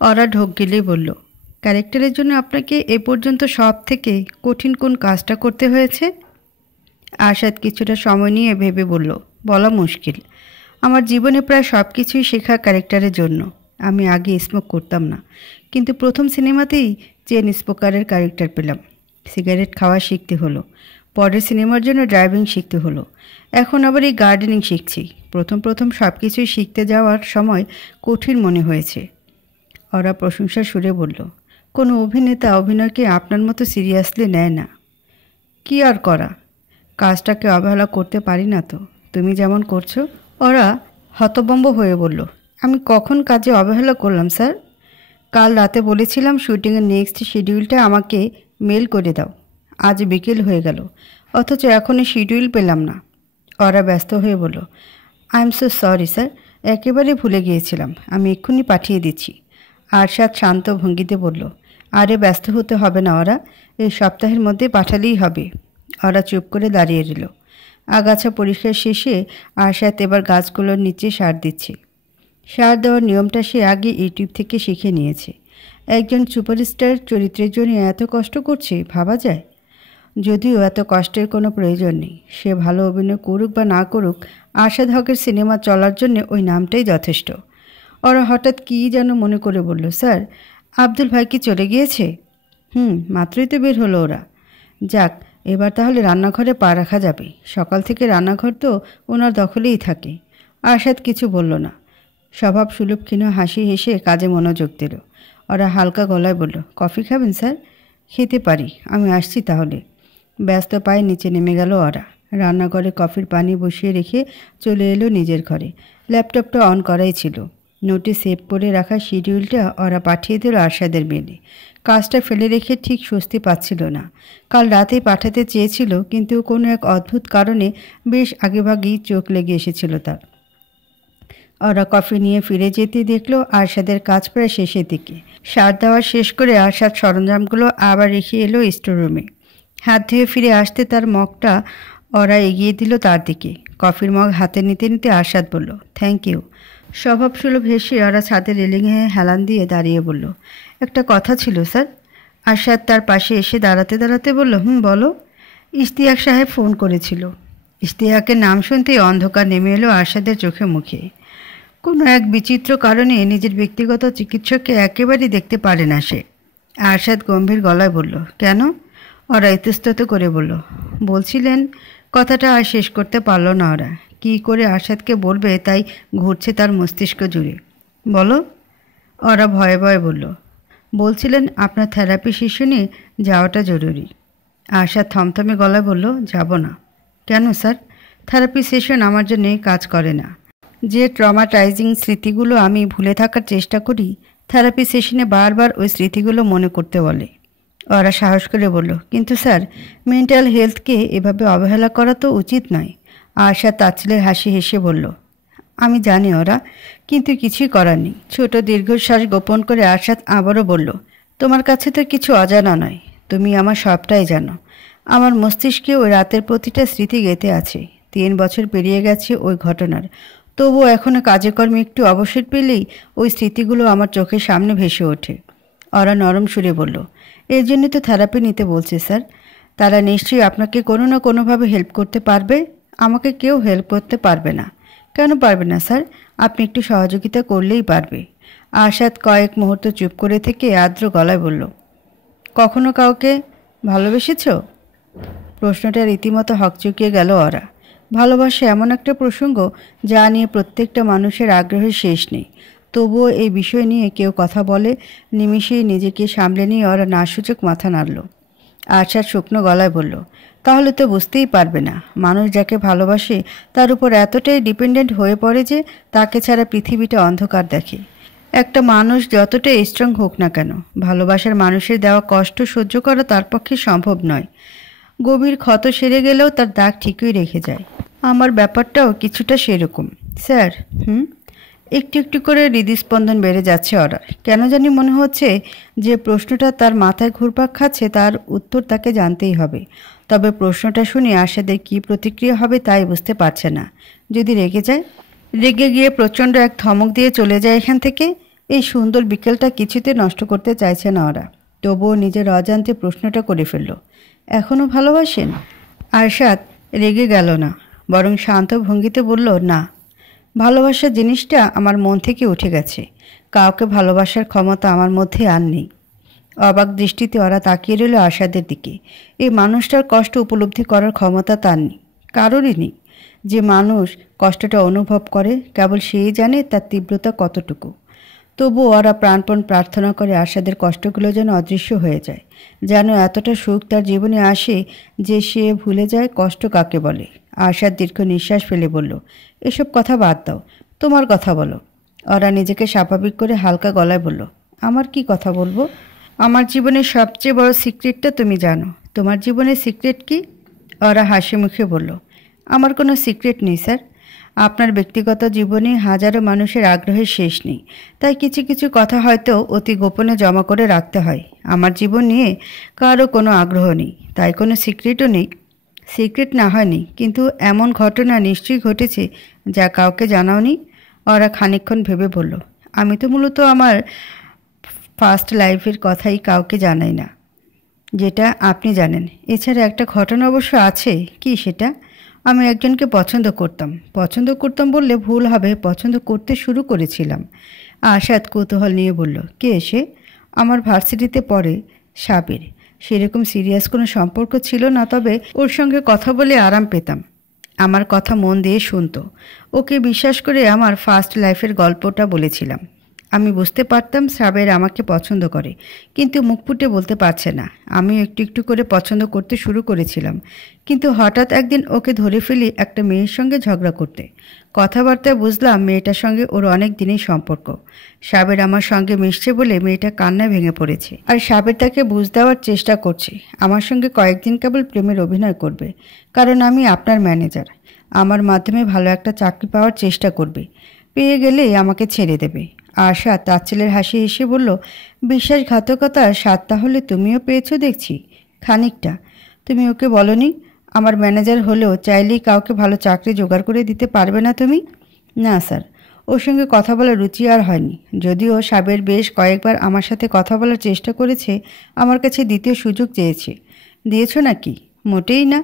ওরা ঢোক গিলেই বলল, ক্যারেক্টারের জন্য আপনাকে এ পর্যন্ত সব থেকে কঠিন কোন কাজটা করতে হয়েছে? আরশাদ কিছুটা সময় নিয়ে ভেবে বলল, বলা মুশকিল। আমার জীবনে প্রায় সব কিছুই শেখা ক্যারেক্টারের জন্য। আমি আগে স্মোক করতাম না, কিন্তু প্রথম সিনেমাতেই চেন স্মোকারের ক্যারেক্টার পেলাম। সিগারেট খাওয়া শিখতে হলো, পরের সিনেমার জন্য ড্রাইভিং শিখতে হলো, এখন আবার এই গার্ডেনিং শিখছি। প্রথম সব কিছুই শিখতে যাওয়ার সময় কঠিন মনে হয়েছে। ওরা প্রশংসার সুরে বলল, কোনো অভিনেতা অভিনয়কে আপনার মতো সিরিয়াসলি নেয় না। কি আর করা, কাজটাকে অবহেলা করতে পারি না তো, তুমি যেমন করছো। ওরা হতভম্ব হয়ে বলল, আমি কখন কাজে অবহেলা করলাম স্যার? কাল রাতে বলেছিলাম শুটিংয়ের নেক্সট শিডিউলটা আমাকে মেল করে দাও। আজ বিকেল হয়ে গেল, অথচ এখনই শিডিউল পেলাম না। ওরা ব্যস্ত হয়ে বলল, I am so sorry sir, একেবারে ভুলে গিয়েছিলাম, আমি এক্ষুনি পাঠিয়ে দিচ্ছি। আরশাদ শান্ত ভঙ্গিতে বলল, আরে ব্যস্ত হতে হবে না ওরা, এই সপ্তাহের মধ্যে পাঠালেই হবে। ওরা চুপ করে দাঁড়িয়ে রইল। আগাছা পরিষ্কার শেষে আরশাদ এবার গাছগুলোর নিচে সার দিচ্ছে। সার দেওয়ার নিয়মটা সে আগে ইউটিউব থেকে শিখে নিয়েছে। একজন সুপারস্টার চরিত্রের জন্য এত কষ্ট করছে, ভাবা যায়? যদিও এত কষ্টের কোনো প্রয়োজন নেই। সে ভালো অভিনয় করুক বা না করুক, আরশাদ হকের সিনেমা চলার জন্য ওই নামটাই যথেষ্ট। ওরা হঠাৎ কী যেন মনে করে বলল, স্যার আব্দুল ভাই কি চলে গিয়েছে? মাত্রই তো বের হলো ওরা। যাক, এবার তাহলে রান্নাঘরে পা রাখা যাবে। সকাল থেকে রান্নাঘর তো ওনার দখলেই থাকে। আরশাদ কিছু বলল না, স্বভাব সুলভ ক্ষীণ হাসি হেসে কাজে মনোযোগ দিল। ওরা হালকা গলায় বলল, কফি খাবেন স্যার? খেতে পারি, আমি আসছি তাহলে। ব্যস্ত পায়ে নিচে নেমে গেল ওরা। রান্নাঘরে কফির পানি বসিয়ে রেখে চলে এলো নিজের ঘরে। ল্যাপটপটা অন করাই ছিল। নোটে সেভ করে রাখা শিডিউলটা ওরা পাঠিয়ে দিল আরশাদের মেলে। কাজটা ফেলে রেখে ঠিক স্বস্তি পাচ্ছিল না। কাল রাতেই পাঠাতে চেয়েছিল, কিন্তু কোনো এক অদ্ভুত কারণে বেশ আগেভাগেই চোখ লেগে এসেছিল তার। ওরা কফি নিয়ে ফিরে যেতে দেখল আরশাদের কাজ প্রায় শেষের দিকে। সার দেওয়া শেষ করে আরশাদ সরঞ্জামগুলো আবার রেখে এলো স্টোররুমে। হাত ধুয়ে ফিরে আসতে তার মগটা ওরা এগিয়ে দিল তার দিকে। কফির মগ হাতে নিতে নিতে আরশাদ বলল, থ্যাংক ইউ। স্বভাবসুলভ হেসে ওরা ছাদের রেলিংয়ে হেলান দিয়ে দাঁড়িয়ে বলল, একটা কথা ছিল স্যার। আরশাদ তার পাশে এসে দাঁড়াতে দাঁড়াতে বলল, বলো। ইশতিয়াক সাহেব ফোন করেছিল। ইশতিয়াকের নাম শুনতেই অন্ধকার নেমে এলো আরশাদের চোখে মুখে। কোনো এক বিচিত্র কারণে নিজের ব্যক্তিগত চিকিৎসককে একেবারেই দেখতে পারে না সে। আরশাদ গম্ভীর গলায় বলল, কেন? ওরা ইতস্তত করে বলল, বলছিলেন। কথাটা আর শেষ করতে পারল না ওরা। কী করে আরশাদকে বলবে তাই ঘুরছে তার মস্তিষ্ক জুড়ে। বলো। ওরা ভয়ে ভয়ে বলল, বলছিলেন আপনার থেরাপি সেশনে যাওয়াটা জরুরি। আরশাদ থমথমে গলায় বলল, যাব না। কেন স্যার? থেরাপি সেশন আমার জন্য কাজ করে না। যে ট্রমাটাইজিং স্মৃতিগুলো আমি ভুলে থাকার চেষ্টা করি, থেরাপি সেশনে বারবার ওই স্মৃতিগুলো মনে করতে বলে। ওরা সাহস করে বলল, কিন্তু স্যার, মেন্টাল হেলথকে এভাবে অবহেলা করা তো উচিত নয়। আরশাদ তাচ্ছিলের হাসি হেসে বলল, আমি জানি ওরা, কিন্তু কিছুই করার নেই। ছোট দীর্ঘশ্বাস গোপন করে আরশাদ আবারও বলল, তোমার কাছে তো কিছু অজানা নয়, তুমি আমার সবটাই জানো। আমার মস্তিষ্কে ওই রাতের প্রতিটা স্মৃতি গেঁথে আছে। 3 বছর পেরিয়ে গেছে ওই ঘটনার, তবুও এখনও কাজে কর্মে একটু অবসর পেলেই ওই স্মৃতিগুলো আমার চোখের সামনে ভেসে ওঠে। ওরা নরম সুরে বলল, এর জন্য তো থেরাপি নিতে বলছে স্যার। তারা নিশ্চয়ই আপনাকে কোনো না কোনোভাবে হেল্প করতে পারবে। আমাকে কেউ হেল্প করতে পারবে না। কেন পারবে না স্যার? আপনি একটু সহযোগিতা করলেই পারবে। আরশাদ কয়েক মুহূর্ত চুপ করে থেকে আর্দ্র গলায় বলল, কখনো কাউকে ভালোবেসেছ? প্রশ্নটা রীতিমতো হকচকিয়ে গেল ওরা। ভালোবাসা এমন একটা প্রসঙ্গ যা নিয়ে প্রত্যেকটা মানুষের আগ্রহের শেষ নেই। তবুও এই বিষয় নিয়ে কেউ কথা বলে, নিমিষেই নিজেকে সামলে নিয়ে ওরা নাসূচক মাথা নাড়ল। আরশাদ শুকনো গলায় বলল, তাহলে তো বুঝতেই পারবে না। মানুষ যাকে ভালোবাসে তার উপর এতটাই ডিপেন্ডেন্ট হয়ে পড়ে যে তাকে ছাড়া পৃথিবীটা অন্ধকার দেখে। একটা মানুষ যতটাই স্ট্রং হোক না কেন, ভালোবাসার মানুষের দেওয়া কষ্ট সহ্য করা তার পক্ষে সম্ভব নয়। গভীর ক্ষত সেরে গেলেও তার দাগ ঠিকই রেখে যায়। আমার ব্যাপারটাও কিছুটা সেরকম স্যার। একটু একটু করে হৃদস্পন্দন বেড়ে যাচ্ছে ওরা। কেন জানি মনে হচ্ছে যে প্রশ্নটা তার মাথায় ঘুরপাক খাচ্ছে তার উত্তর তাকে জানতেই হবে। তবে প্রশ্নটা শুনে আরশাদের কী প্রতিক্রিয়া হবে তাই বুঝতে পারছে না। যদি রেগে যায়, রেগে গিয়ে প্রচণ্ড এক ধমক দিয়ে চলে যায় এখান থেকে, এই সুন্দর বিকেলটা কিছুতে নষ্ট করতে চাইছে না ওরা। তবুও নিজের অজান্তে প্রশ্নটা করে ফেলল, এখনও ভালোবাসেন? আরশাদ রেগে গেল না, বরং শান্ত ভঙ্গিতে বলল, না, ভালোবাসার জিনিসটা আমার মন থেকে উঠে গেছে। কাউকে ভালোবাসার ক্ষমতা আমার মধ্যে আর নেই। অবাক দৃষ্টিতে ওরা তাকিয়ে রইল আরশাদের দিকে। এই মানুষটার কষ্ট উপলব্ধি করার ক্ষমতা তার নেই, কারোরই নেই। যে মানুষ কষ্টটা অনুভব করে কেবল সেই জানে তার তীব্রতা কতটুকু। তবু ওরা প্রাণপণ প্রার্থনা করে আরশাদের কষ্টগুলো যেন অদৃশ্য হয়ে যায়, যেন এতটা সুখ তার জীবনে আসে যে সে ভুলে যায় কষ্ট কাকে বলে। আরশাদ দীর্ঘ নিঃশ্বাস ফেলে বলল, এসব কথা বাদ দাও, তোমার কথা বলো। ওরা নিজেকে স্বাভাবিক করে হালকা গলায় বলল, আমার কি কথা বলবো? আমার জীবনের সবচেয়ে বড় সিক্রেটটা তুমি জানো। তোমার জীবনের সিক্রেট কি? ওরা হাসি মুখে বলল, আমার কোনো সিক্রেট নেই স্যার। আপনার ব্যক্তিগত জীবনে হাজারো মানুষের আগ্রহের শেষ নেই, তাই কিছু কিছু কথা হয়তো অতি গোপনে জমা করে রাখতে হয়। আমার জীবন নিয়ে কারো কোনো আগ্রহ নেই, তাই কোনো সিক্রেটও নেই। সিক্রেট না হয়নি, কিন্তু এমন ঘটনা নিশ্চয়ই ঘটেছে যা কাউকে জানাওনি। ওরা খানিকক্ষণ ভেবে বলল, আমি তো মূলত আমার ফার্স্ট লাইফের কথাই কাউকে জানাই না, যেটা আপনি জানেন। এছাড়া একটা ঘটনা অবশ্য আছে। কি সেটা? আমি একজনকে পছন্দ করতাম বললে ভুল হবে, পছন্দ করতে শুরু করেছিলাম। আশাদ কৌতূহল নিয়ে বলল, কে সে? আমার ভার্সিটিতে পড়ে, সাবির। সেরকম সিরিয়াস কোনো সম্পর্ক ছিল না, তবে ওর সঙ্গে কথা বলে আরাম পেতাম। আমার কথা মন দিয়ে শুনতো। ওকে বিশ্বাস করে আমার ফার্স্ট লাইফের গল্পটা বলেছিলাম। আমি বুঝতে পারতাম সাবের আমাকে পছন্দ করে, কিন্তু মুখ ফুটে বলতে পারছে না। আমি একটু একটু করে পছন্দ করতে শুরু করেছিলাম, কিন্তু হঠাৎ একদিন ওকে ধরে ফেলি একটা মেয়ের সঙ্গে ঝগড়া করতে। কথাবার্তায় বুঝলাম মেয়েটার সঙ্গে ওর অনেক দিনের সম্পর্ক। সাবের আমার সঙ্গে মিশছে বলে মেয়েটা কান্নায় ভেঙে পড়েছে, আর সাবের তাকে বুঝ দেওয়ার চেষ্টা করছে। আমার সঙ্গে কয়েকদিন কেবল প্রেমের অভিনয় করবে, কারণ আমি আপনার ম্যানেজার। আমার মাধ্যমে ভালো একটা চাকরি পাওয়ার চেষ্টা করবে, পেয়ে গেলে আমাকে ছেড়ে দেবে। আশা তার ছেলের হাসি হেসে বলল, বিশ্বাসঘাতকতার স্বাদ তাহলে তুমিও পেয়েছো দেখছি। খানিকটা। তুমি ওকে বলনি আমার ম্যানেজার হলেও চাইলেই কাউকে ভালো চাকরি জোগাড় করে দিতে পারবে না তুমি? না স্যার, ওর সঙ্গে কথা বলার রুচি আর হয়নি। যদিও সাবের বেশ কয়েকবার আমার সাথে কথা বলার চেষ্টা করেছে, আমার কাছে দ্বিতীয় সুযোগ চেয়েছে। দিয়েছো নাকি? মোটেই না।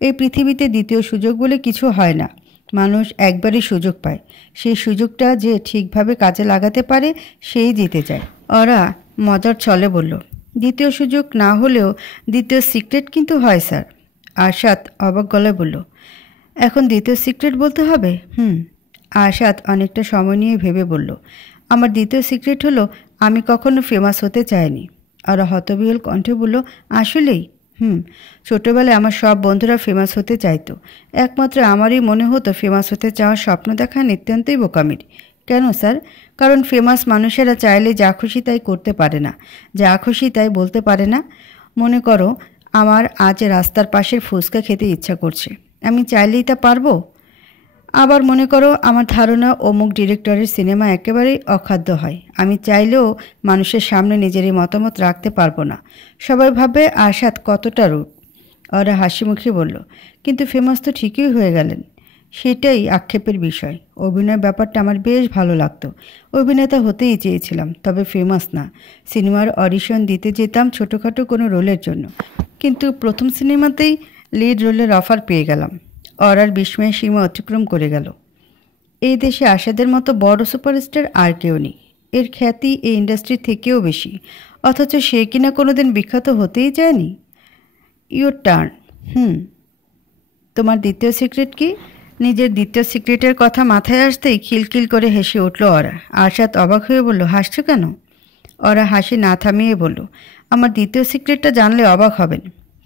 এই পৃথিবীতে দ্বিতীয় সুযোগ বলে কিছু হয় না। মানুষ একবারই সুযোগ পায়, সেই সুযোগটা যে ঠিকভাবে কাজে লাগাতে পারে সেই জিতে যায়। ওরা মজার ছলে বলল, দ্বিতীয় সুযোগ না হলেও দ্বিতীয় সিক্রেট কিন্তু হয় স্যার। আরশাদ অবাক গলায় বলল, এখন দ্বিতীয় সিক্রেট বলতে হবে? আরশাদ অনেকটা সময় নিয়ে ভেবে বলল, আমার দ্বিতীয় সিক্রেট হলো আমি কখনো ফেমাস হতে চাইনি। ওরা হতবিহ্বল কণ্ঠে বলল, আসলেই? ছোটবেলায় আমার সব বন্ধুরা ফেমাস হতে চাইতো। একমাত্র আমারই মনে হতো ফেমাস হতে চাওয়ার স্বপ্ন দেখা নিতান্তই বোকামির। কেন স্যার? কারণ ফেমাস মানুষেরা চাইলে যা খুশি তাই করতে পারে না, যা খুশি তাই বলতে পারে না। মনে করো আমার আজ রাস্তার পাশের ফুচকা খেতে ইচ্ছা করছে, আমি চাইলেই তা পারবো? আবার মনে করো আমার ধারণা অমুক ডিরেক্টরের সিনেমা একেবারেই অখাদ্য হয়, আমি চাইলেও মানুষের সামনে নিজের এই মতামত রাখতে পারবো না। সবাই ভাববে আরশাদ কতটা রূপ। ওরা হাসি মুখে বলল, কিন্তু ফেমাস তো ঠিকই হয়ে গেলেন। সেটাই আক্ষেপের বিষয়। অভিনয় ব্যাপারটা আমার বেশ ভালো লাগতো, অভিনেতা হতেই চেয়েছিলাম, তবে ফেমাস না। সিনেমার অডিশন দিতে যেতাম ছোটোখাটো কোনো রোলের জন্য, কিন্তু প্রথম সিনেমাতেই লিড রোলের অফার পেয়ে গেলাম। অরার বিস্ময়ের সীমা অতিক্রম করে গেল। এই দেশে আশাদের মতো বড় সুপারস্টার আর কেউ নেই। এর খ্যাতি এই ইন্ডাস্ট্রি থেকেও বেশি, অথচ সে কিনা কোনোদিন বিখ্যাত হতেই চায়নি। Your turn. তোমার দ্বিতীয় সিক্রেট কি? নিজের দ্বিতীয় সিক্রেটের কথা মাথায় আসতেই খিলখিল করে হেসে উঠল ওরা। আরশাদ অবাক হয়ে বলল, হাসছো কেন? ওরা হাসি না থামিয়ে বলল, আমার দ্বিতীয় সিক্রেটটা জানলে অবাক হবেন।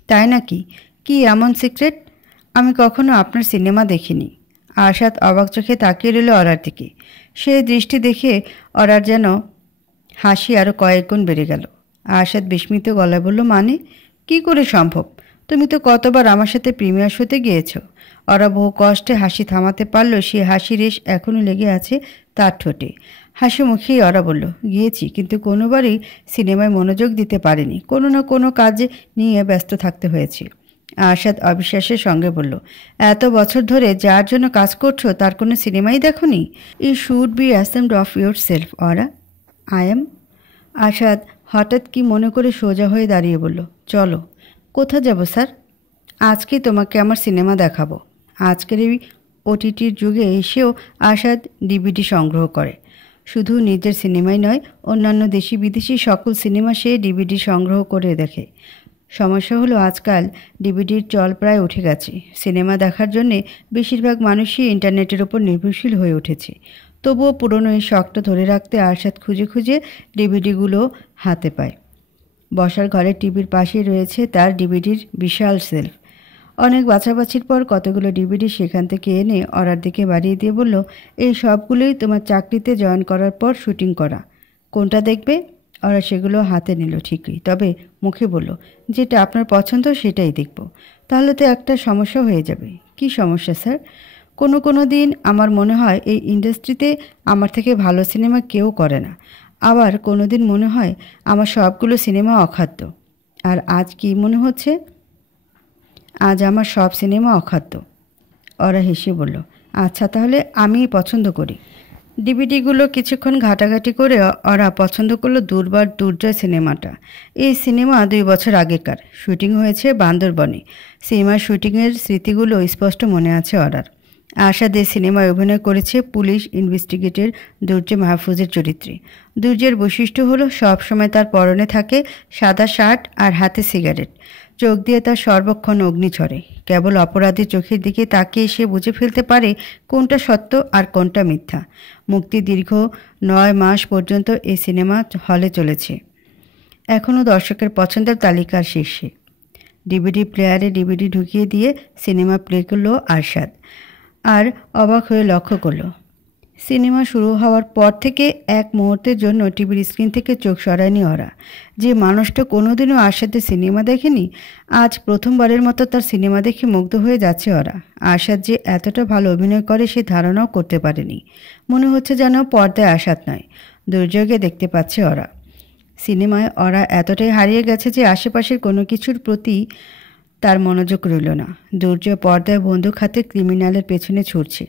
তাই নাকি? কি এমন সিক্রেট? আমি কখনো আপনার সিনেমা দেখিনি। আরশাদ অবাক চোখে তাকিয়ে রইল অরার দিকে। সে দৃষ্টি দেখে অরার যেন হাসি আরও কয়েক গুণ বেড়ে গেল। আরশাদ বিস্মিত গলায় বলল, মানে কি করে সম্ভব? তুমি তো কতবার আমার সাথে প্রিমিয়ার শোতে গিয়েছো। ওরা বহু কষ্টে হাসি থামাতে পারল, সে হাসি রেশ এখনও লেগে আছে তার ঠোঁটে। হাসি মুখেই ওরা বলল, গিয়েছি, কিন্তু কোনোবারই সিনেমায় মনোযোগ দিতে পারিনি। কোনো না কোনো কাজে নিয়ে ব্যস্ত থাকতে হয়েছে। আরশাদ অবিশ্বাসের সঙ্গে বলল, এত বছর ধরে যার জন্য কাজ করছো তার কোনো সিনেমাই দেখোনি? You should be ashamed of yourself. ওরা আই এম। আশাদ হঠাৎ কি মনে করে সোজা হয়ে দাঁড়িয়ে বলল, চলো। কোথা যাব স্যার? আজকেই তোমাকে আমার সিনেমা দেখাবো। আজকের এই ওটিটির যুগে এসেও আশাদ ডিভিডি সংগ্রহ করে। শুধু নিজের সিনেমাই নয়, অন্যান্য দেশি বিদেশি সকল সিনেমা সে ডিভিডি সংগ্রহ করে দেখে। সমস্যা হলো আজকাল ডিভিডির চল প্রায় উঠে গেছে। সিনেমা দেখার জন্যে বেশিরভাগ মানুষই ইন্টারনেটের ওপর নির্ভরশীল হয়ে উঠেছে। তবুও পুরনো এই শখটা ধরে রাখতে আশাদ খুঁজে খুঁজে ডিভিডিগুলো হাতে পায়। বসার ঘরে টিভির পাশেই রয়েছে তার ডিভিডির বিশাল সেলফ। অনেক বাছাবাছির পর কতগুলো ডিভিডি সেখান থেকে এনে অরার দিকে বাড়িয়ে দিয়ে বলল, এই সবগুলোই তোমার চাকরিতে জয়েন করার পর শুটিং করা। কোনটা দেখবে? ওরা সেগুলো হাতে নিল ঠিকই, তবে মুখে বলল, যেটা আপনার পছন্দ সেটাই দেখব। তাহলে তো একটা সমস্যা হয়ে যাবে। কি সমস্যা স্যার? কোনো দিন আমার মনে হয় এই ইন্ডাস্ট্রিতে আমার থেকে ভালো সিনেমা কেউ করে না। আবার কোনো দিন মনে হয় আমার সবগুলো সিনেমা অখাদ্য। আর আজ কি মনে হচ্ছে? আজ আমার সব সিনেমা অখাদ্য। ওরা হেসে বলল, আচ্ছা তাহলে আমিই পছন্দ করি। ডিভিডিগুলো কিছুক্ষণ ঘাটাঘাটি করে ওরা পছন্দ করলো দুর্বার দুর্জয় সিনেমাটা। এই সিনেমা 2 বছর আগেকার। শুটিং হয়েছে বান্দরবনে। সিনেমার শুটিংয়ের স্মৃতিগুলো স্পষ্ট মনে আছে ওরার। আশাদ এই সিনেমায় অভিনয় করেছে পুলিশ ইনভেস্টিগেটর দুর্জয় মাহফুজের চরিত্রে। দুর্জয়ের বৈশিষ্ট্য হলো সবসময় তার পরনে থাকে সাদা শার্ট আর হাতে সিগারেট। চোখ দিয়ে তার সর্বক্ষণ অগ্নি ঝরে। কেবল অপরাধীর চোখের দিকে তাকিয়ে সে বুঝে ফেলতে পারে কোনটা সত্য আর কোনটা মিথ্যা। মুক্তি দীর্ঘ 9 মাস পর্যন্ত এই সিনেমা হলে চলেছে। এখনও দর্শকের পছন্দের তালিকার শীর্ষে। ডিভিডি প্লেয়ারে ডিভিডি ঢুকিয়ে দিয়ে সিনেমা প্লে করলো আরশাদ। আর অবাক হয়ে লক্ষ্য করলো, সিনেমা শুরু হওয়ার পর থেকে এক মুহূর্তের জন্য টিভির স্ক্রিন থেকে চোখ সরায়নি ওরা। যে মানুষটা কোনোদিনও আরশাদের সিনেমা দেখেনি, আজ প্রথমবারের মতো তার সিনেমা দেখে মুগ্ধ হয়ে যাচ্ছে ওরা। আরশাদ যে এতটা ভালো অভিনয় করে সে ধারণাও করতে পারেনি। মনে হচ্ছে যেন পর্দায় আরশাদ নয়, দুর্যোগে দেখতে পাচ্ছে ওরা। সিনেমায় ওরা এতটাই হারিয়ে গেছে যে আশেপাশের কোনো কিছুর প্রতি তার মনোযোগ রইল না। দুর্জয় পর্দায় বন্দুক হাতে ক্রিমিনালের পেছনে ছুটছে।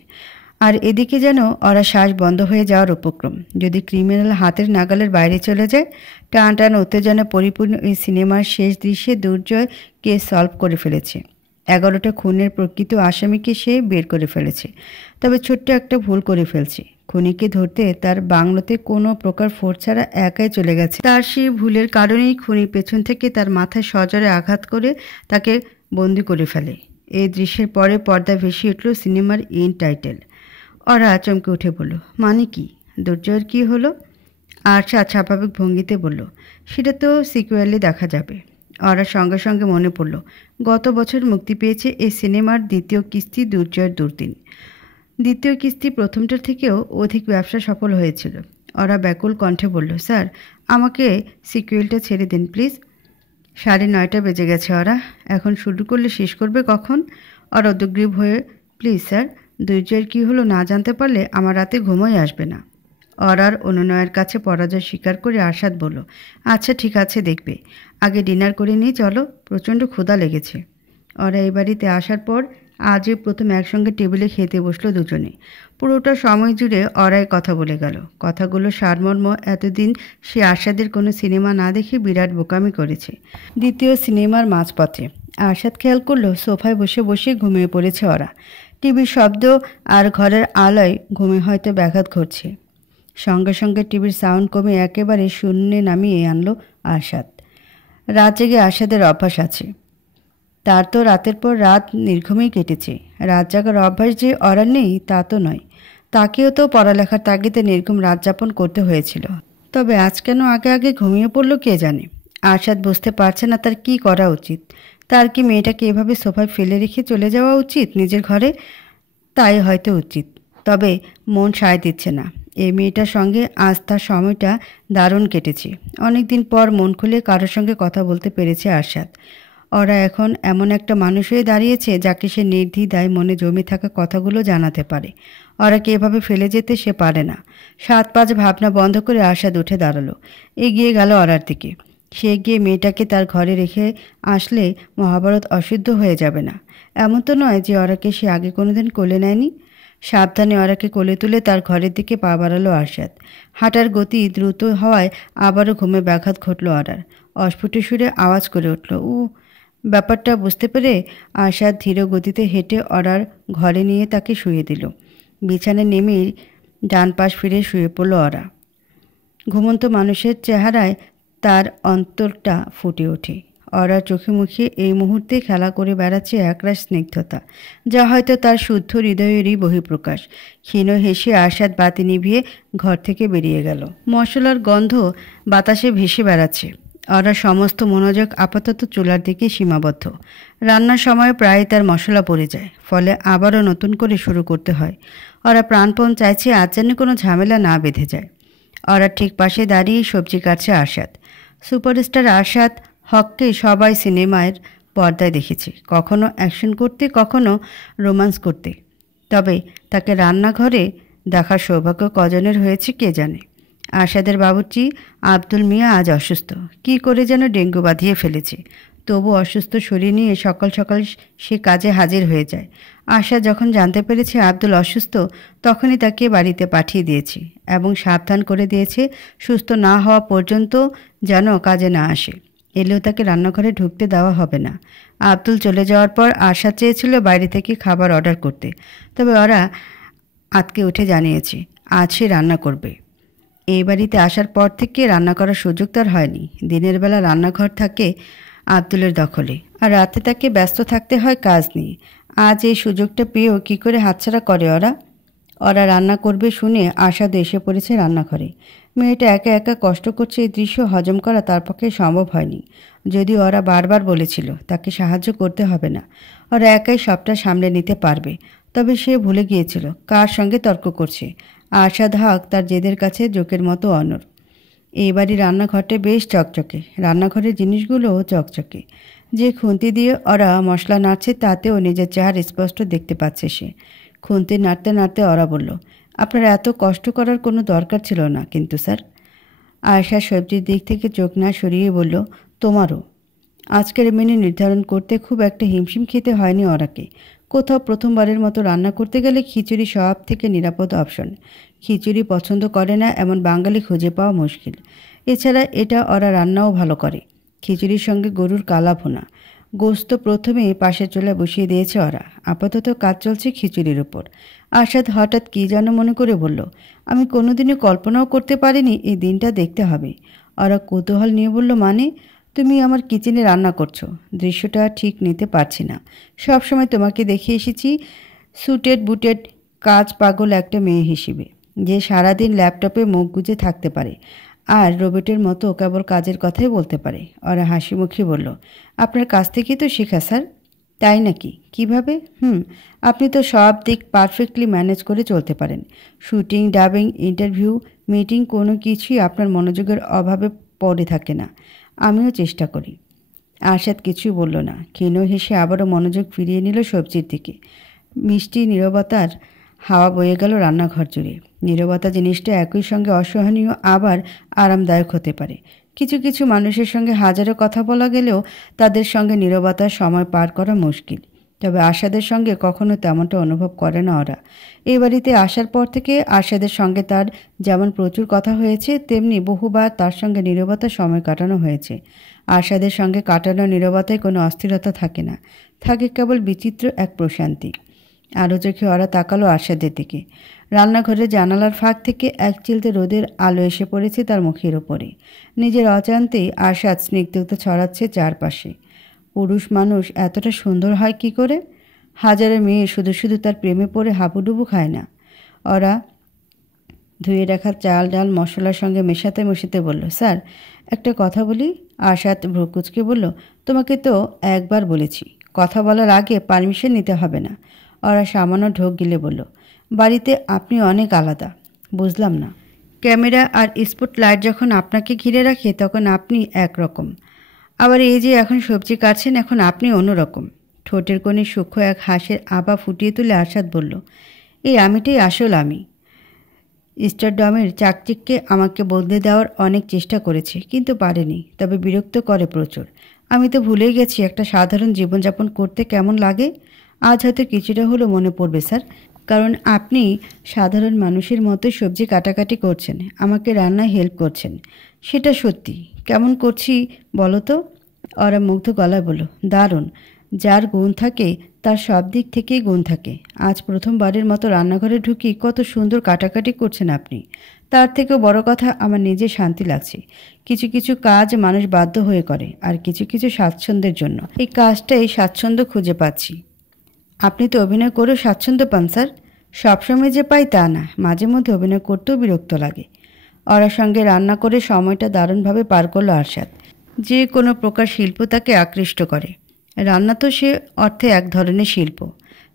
আর এদিকে যেন ওরা শ্বাস বন্ধ হয়ে যাওয়ার উপক্রম। যদি ক্রিমিনাল হাতের নাগালের বাইরে চলে যায়। টান টান উত্তেজনা পরিপূর্ণ এই সিনেমার শেষ দৃশ্যে দুর্জয় কেস সলভ করে ফেলেছে। 11টা খুনের প্রকৃত আসামিকে সে বের করে ফেলেছে। তবে ছোট্ট একটা ভুল করে ফেলছে। খুনিকে ধরতে তার বাংলোতে কোনো প্রকার ফোর্স ছাড়া একাই চলে গেছে। তার সেই ভুলের কারণেই খুনি পেছন থেকে তার মাথায় সজোরে আঘাত করে তাকে বন্দি করে ফেলে। এই দৃশ্যের পরে পর্দা ভেসে উঠল সিনেমার ইন টাইটেল। ওরা চমকে উঠে বলল, মানে কি? দুর্জয়ের কী হলো? আরশাদ স্বাভাবিক ভঙ্গিতে বলল, সেটা তো সিকুয়েলে দেখা যাবে। ওরা সঙ্গে সঙ্গে মনে পড়ল, গত বছর মুক্তি পেয়েছে এই সিনেমার দ্বিতীয় কিস্তি দুর্জয়ের দুর্দিন। দ্বিতীয় কিস্তি প্রথমটার থেকেও অধিক ব্যবসা সফল হয়েছিল। ওরা ব্যাকুল কণ্ঠে বলল, স্যার আমাকে সিকুয়েলটা ছেড়ে দিন প্লিজ। 9:30 বেজে গেছে। ওরা এখন শুরু করলে শেষ করবে কখন? ওরা উদ্গ্রীব হয়ে, প্লিজ স্যার, দুর্জয়ের কী হলো না জানতে পারলে আমার রাতে ঘুমোই আসবে না। অরার অনুনয়ের কাছে পরাজয় স্বীকার করে আরশাদ বলল, আচ্ছা ঠিক আছে দেখবে, আগে ডিনার করে নিয়ে চলো, প্রচণ্ড ক্ষুধা লেগেছে। ওরা এই বাড়িতে আসার পর আজই প্রথম একসঙ্গে টেবিলে খেতে বসলো দুজনে। পুরোটা সময় জুড়ে ওরাই কথা বলে গেল। কথাগুলো সারমর্ম এতদিন সে আরশাদের কোনো সিনেমা না দেখে বিরাট বোকামি করেছে। দ্বিতীয় সিনেমার মাঝপথে আরশাদ খেয়াল করলো সোফায় বসে বসে ঘুমিয়ে পড়েছে ওরা। টিভির শব্দ আর ঘরের আলোয় ঘুমে হয়তো ব্যাঘাত ঘটছে। সঙ্গে সঙ্গে টিভির সাউন্ড কমে একেবারে শূন্যে নামিয়ে আনলো আরশাদ। রাত জেগে আরশাদের অভ্যাস আছে। তার তো রাতের পর রাত নির্ঘুমেই কেটেছে। রাত জাগার অভ্যাস যে ওরার নেই তা তো নয়। তাকেও তো পড়ালেখার তাগিদে নির্ঘুম রাত যাপন করতে হয়েছিল। তবে আজ কেন আগে আগে ঘুমিয়ে পড়ল কে জানে। আরশাদ বুঝতে পারছে না তার কি করা উচিত। তার কি মেয়েটাকে এভাবে সোফায় ফেলে রেখে চলে যাওয়া উচিত নিজের ঘরে? তাই হয়তো উচিত, তবে মন সায় দিচ্ছে না। এই মেয়েটার সঙ্গে আজ তার সময়টা দারুণ কেটেছে। অনেক দিন পর মন খুলে কারোর সঙ্গে কথা বলতে পেরেছে আরশাদ। ওরা এখন এমন একটা মানুষ হয়ে দাঁড়িয়েছে যাকে সে নির্দ্বিধায় মনে জমে থাকা কথাগুলো জানাতে পারে। ওরাকে এভাবে ফেলে যেতে সে পারে না। 7-5 ভাবনা বন্ধ করে আরশাদ উঠে দাঁড়ালো, এগিয়ে গেল ওরার দিকে। সে গিয়ে মেয়েটাকে তার ঘরে রেখে আসলে মহাভারত অশুদ্ধ হয়ে যাবে না। এমন তো নয় যে ওরাকে সে আগে কোনোদিন কোলে নেয়নি। সাবধানে অরাকে কোলে তুলে তার ঘরের দিকে পা বাড়ালো আরশাদ। হাঁটার গতি দ্রুত হওয়ায় আবারও ঘুমে ব্যাঘাত ঘটল অরার। অস্ফুট সুরে আওয়াজ করে উঠল, উ। ব্যাপারটা বুঝতে পেরে আরশাদ ধীর গতিতে হেঁটে অরার ঘরে নিয়ে তাকে শুয়ে দিল। বিছানায় নেমেই ডান পাশ ফিরে শুয়ে পড়ল অরা। ঘুমন্ত মানুষের চেহারায় তার অন্তরটা ফুটে ওঠে। অরার চোখে মুখে এই মুহূর্তে খেলা করে বেড়াচ্ছে একরাশ স্নিগ্ধতা, যা হয়তো তার শুদ্ধ হৃদয়েরই বহিঃপ্রকাশ। ক্ষীণ হেসে আরশাদ বাতি নিভিয়ে ঘর থেকে বেরিয়ে গেল। মশলার গন্ধ বাতাসে ভেসে বেড়াচ্ছে। অরার সমস্ত মনোযোগ আপাতত চুলার দিকে সীমাবদ্ধ। রান্নার সময় প্রায় তার মশলা পড়ে যায়, ফলে আবারও নতুন করে শুরু করতে হয়। ওরা প্রাণপণ চাইছে আজ যেন কোনো ঝামেলা না বেঁধে যায়। ওরা ঠিক পাশে দাঁড়িয়ে সবজি কাটছে আরশাদ। সুপারস্টার আরশাদ হককে সবাই সিনেমার পর্দায় দেখেছে, কখনো অ্যাকশন করতে, কখনো রোম্যান্স করতে। তবে তাকে রান্নাঘরে দেখার সৌভাগ্য কজনের হয়েছে কে জানে। আরশাদের বাবুর্চি আব্দুল মিয়া আজ অসুস্থ, কি করে যেন ডেঙ্গু বাঁধিয়ে ফেলেছে। তবু অসুস্থ শরীর নিয়ে সকাল সকাল সে কাজে হাজির হয়ে যায়। আশা যখন জানতে পেরেছে আব্দুল অসুস্থ, তখনই তাকে বাড়িতে পাঠিয়ে দিয়েছে এবং সাবধান করে দিয়েছে সুস্থ না হওয়া পর্যন্ত যেন কাজে না আসে। এলেও তাকে রান্নাঘরে ঢুকতে দেওয়া হবে না। আব্দুল চলে যাওয়ার পর আশা চেয়েছিল বাইরে থেকে খাবার অর্ডার করতে, তবে ওরা আজকে উঠে জানিয়েছে আজ সে রান্না করবে। এই বাড়িতে আসার পর থেকে রান্না করার সুযোগ তার হয়নি। দিনের বেলা রান্নাঘর থাকে আব্দুলের দখলে, আর রাতে তাকে ব্যস্ত থাকতে হয় কাজ নিয়ে। আজ এই সুযোগটা পেয়েও কী করে হাতছাড়া করে ওরা রান্না করবে শুনে আশাদ এসে পড়েছে রান্নাঘরে। মেয়েটা একা একা কষ্ট করছে, এই দৃশ্য হজম করা তার পক্ষে সম্ভব হয়নি। যদিও ওরা বারবার বলেছিল তাকে সাহায্য করতে হবে না, ওরা একাই সবটা সামলে নিতে পারবে। তবে সে ভুলে গিয়েছিল কার সঙ্গে তর্ক করছে। আরশাদ হক তার জেদের কাছে জোকের মতো অনড়। এই বাড়ির রান্নাঘরটা বেশ চকচকে, রান্নাঘরের জিনিসগুলোও চকচকে। যে খুন্তি দিয়ে ওরা মশলা নাড়ছে তাতেও নিজের চেহারা স্পষ্ট দেখতে পাচ্ছে সে। খুন্তি নাড়তে নাড়তে ওরা বলল, আপনার এত কষ্ট করার কোনো দরকার ছিল না কিন্তু স্যার। আয়েশা সবজির দিক থেকে চোখ না সরিয়ে বলল, তোমারও। আজকের মেনু নির্ধারণ করতে খুব একটা হিমশিম খেতে হয়নি ওরাকে। কোথাও প্রথমবারের মতো রান্না করতে গেলে খিচুড়ি সব থেকে নিরাপদ অপশন। খিচুড়ি পছন্দ করে না এমন বাঙালি খুঁজে পাওয়া মুশকিল। এছাড়া এটা ওরা রান্নাও ভালো করে। খিচুড়ির সঙ্গে গরুর কালা ভুনা, গোস্ত প্রথমে পাশের চুলায় বসিয়ে দিয়েছে ওরা। আপাতত কাজ চলছে খিচুড়ির উপর। আরশাদ হঠাৎ কী যেন মনে করে বলল, আমি কোনোদিনও কল্পনাও করতে পারিনি এই দিনটা দেখতে হবে। ওরা কৌতূহল নিয়ে বলল, মানে? তুমি আমার কিচেনে রান্না করছো, দৃশ্যটা ঠিক নিতে পারছি না। সবসময় তোমাকে দেখে এসেছি সুটেড বুটেড কাজ পাগল একটা মেয়ে হিসেবে, যে সারাদিন ল্যাপটপে মুখ গুজে থাকতে পারে আর রোবটের মতো কেবল কাজের কথাই বলতে পারে। ওরা হাসি মুখে বলল, আপনার কাছ থেকেই তো শেখা স্যার। তাই নাকি? কিভাবে? আপনি তো সব দিক পারফেক্টলি ম্যানেজ করে চলতে পারেন। শুটিং, ডাবিং, ইন্টারভিউ, মিটিং, কোনো কিছুই আপনার মনোযোগের অভাবে পড়ে থাকে না। আমিও চেষ্টা করি। আরশাদ কিছুই বলল না। ক্ষীণ হেসে আবারও মনোযোগ ফিরিয়ে নিল সবজির দিকে। মিষ্টি নীরবতার হাওয়া বয়ে গেল রান্নাঘর জুড়ে। নীরবতা জিনিসটা একই সঙ্গে অসহনীয় আবার আরামদায়ক হতে পারে। কিছু কিছু মানুষের সঙ্গে হাজারো কথা বলা গেলেও তাদের সঙ্গে নীরবতার সময় পার করা মুশকিল। তবে আরশাদের সঙ্গে কখনো তেমনটা অনুভব করে না ওরা। এই বাড়িতে আসার পর থেকে আরশাদের সঙ্গে তার যেমন প্রচুর কথা হয়েছে, তেমনি বহুবার তার সঙ্গে নীরবতার সময় কাটানো হয়েছে। আরশাদের সঙ্গে কাটানো নীরবতায় কোনো অস্থিরতা থাকে না, থাকে কেবল বিচিত্র এক প্রশান্তি। আরও চোখে ওরা তাকালো আরশাদের দিকে। রান্নাঘরের জানালার ফাঁক থেকে এক চিলতে রোদের আলো এসে পড়েছে তার মুখের ওপরে। নিজের অজান্তেই আরশাদ স্নিগ্ধতা ছড়াচ্ছে চারপাশে। পুরুষ মানুষ এতটা সুন্দর হয় কি করে? হাজারো মেয়ে শুধু শুধু তার প্রেমে পড়ে হাবুডুবু খায় না। ওরা ধুয়ে রাখা চাল ডাল মশলার সঙ্গে মেশাতে মেশাতে বলল, স্যার একটা কথা বলি। আরশাদ ভ্রুকুচকে বলল, তোমাকে তো একবার বলেছি কথা বলার আগে পারমিশন নিতে হবে না। ওরা সামান্য ঢোক গিলে বলল, বাড়িতে আপনি অনেক আলাদা। বুঝলাম না। ক্যামেরা আর স্পটলাইট যখন আপনাকে ঘিরে রাখে তখন আপনি একরকম, আবার এই যে এখন সবজি কাটছেন এখন আপনি অন্যরকম। ঠোঁটের কোণে সূক্ষ্ম এক হাসির আভা ফুটিয়ে তুলে আরশাদ বলল, এই আমিটাই আসল আমি। স্টারডমের চাকচিক্যে আমাকে বদলে দেওয়ার অনেক চেষ্টা করেছে, কিন্তু পারেনি। তবে বিরক্ত করে প্রচুর। আমি তো ভুলেই গেছি একটা সাধারণ জীবনযাপন করতে কেমন লাগে। আজ হয়তো কিছুটা হলেও মনে পড়বে স্যার। কারণ আপনি সাধারণ মানুষের মতো সবজি কাটাকাটি করছেন, আমাকে রান্নায় হেল্প করছেন। সেটা সত্যি। কেমন করছি বলো তো? ওরা মুগ্ধ গলায় বলল, দারুণ। যার গুণ থাকে তার সব দিক থেকেই গুণ থাকে। আজ প্রথমবারের মতো রান্নাঘরে ঢুকি কত সুন্দর কাটাকাটি করছেন আপনি। তার থেকেও বড় কথা, আমার নিজের শান্তি লাগছে। কিছু কিছু কাজ মানুষ বাধ্য হয়ে করে, আর কিছু কিছু স্বাচ্ছন্দ্যের জন্য। এই কাজটাই স্বাচ্ছন্দ্য খুঁজে পাচ্ছি। আপনি তো অভিনয় করেও স্বাচ্ছন্দ্য পান স্যার। সবসময় যে পাই তা না, মাঝে মধ্যে অভিনয় করতেও বিরক্ত লাগে। ওর সঙ্গে রান্না করে সময়টা দারুণভাবে পার করলো আরশাদ। যে কোনো প্রকার শিল্প তাকে আকৃষ্ট করে। রান্না তো সে অর্থে এক ধরনের শিল্প।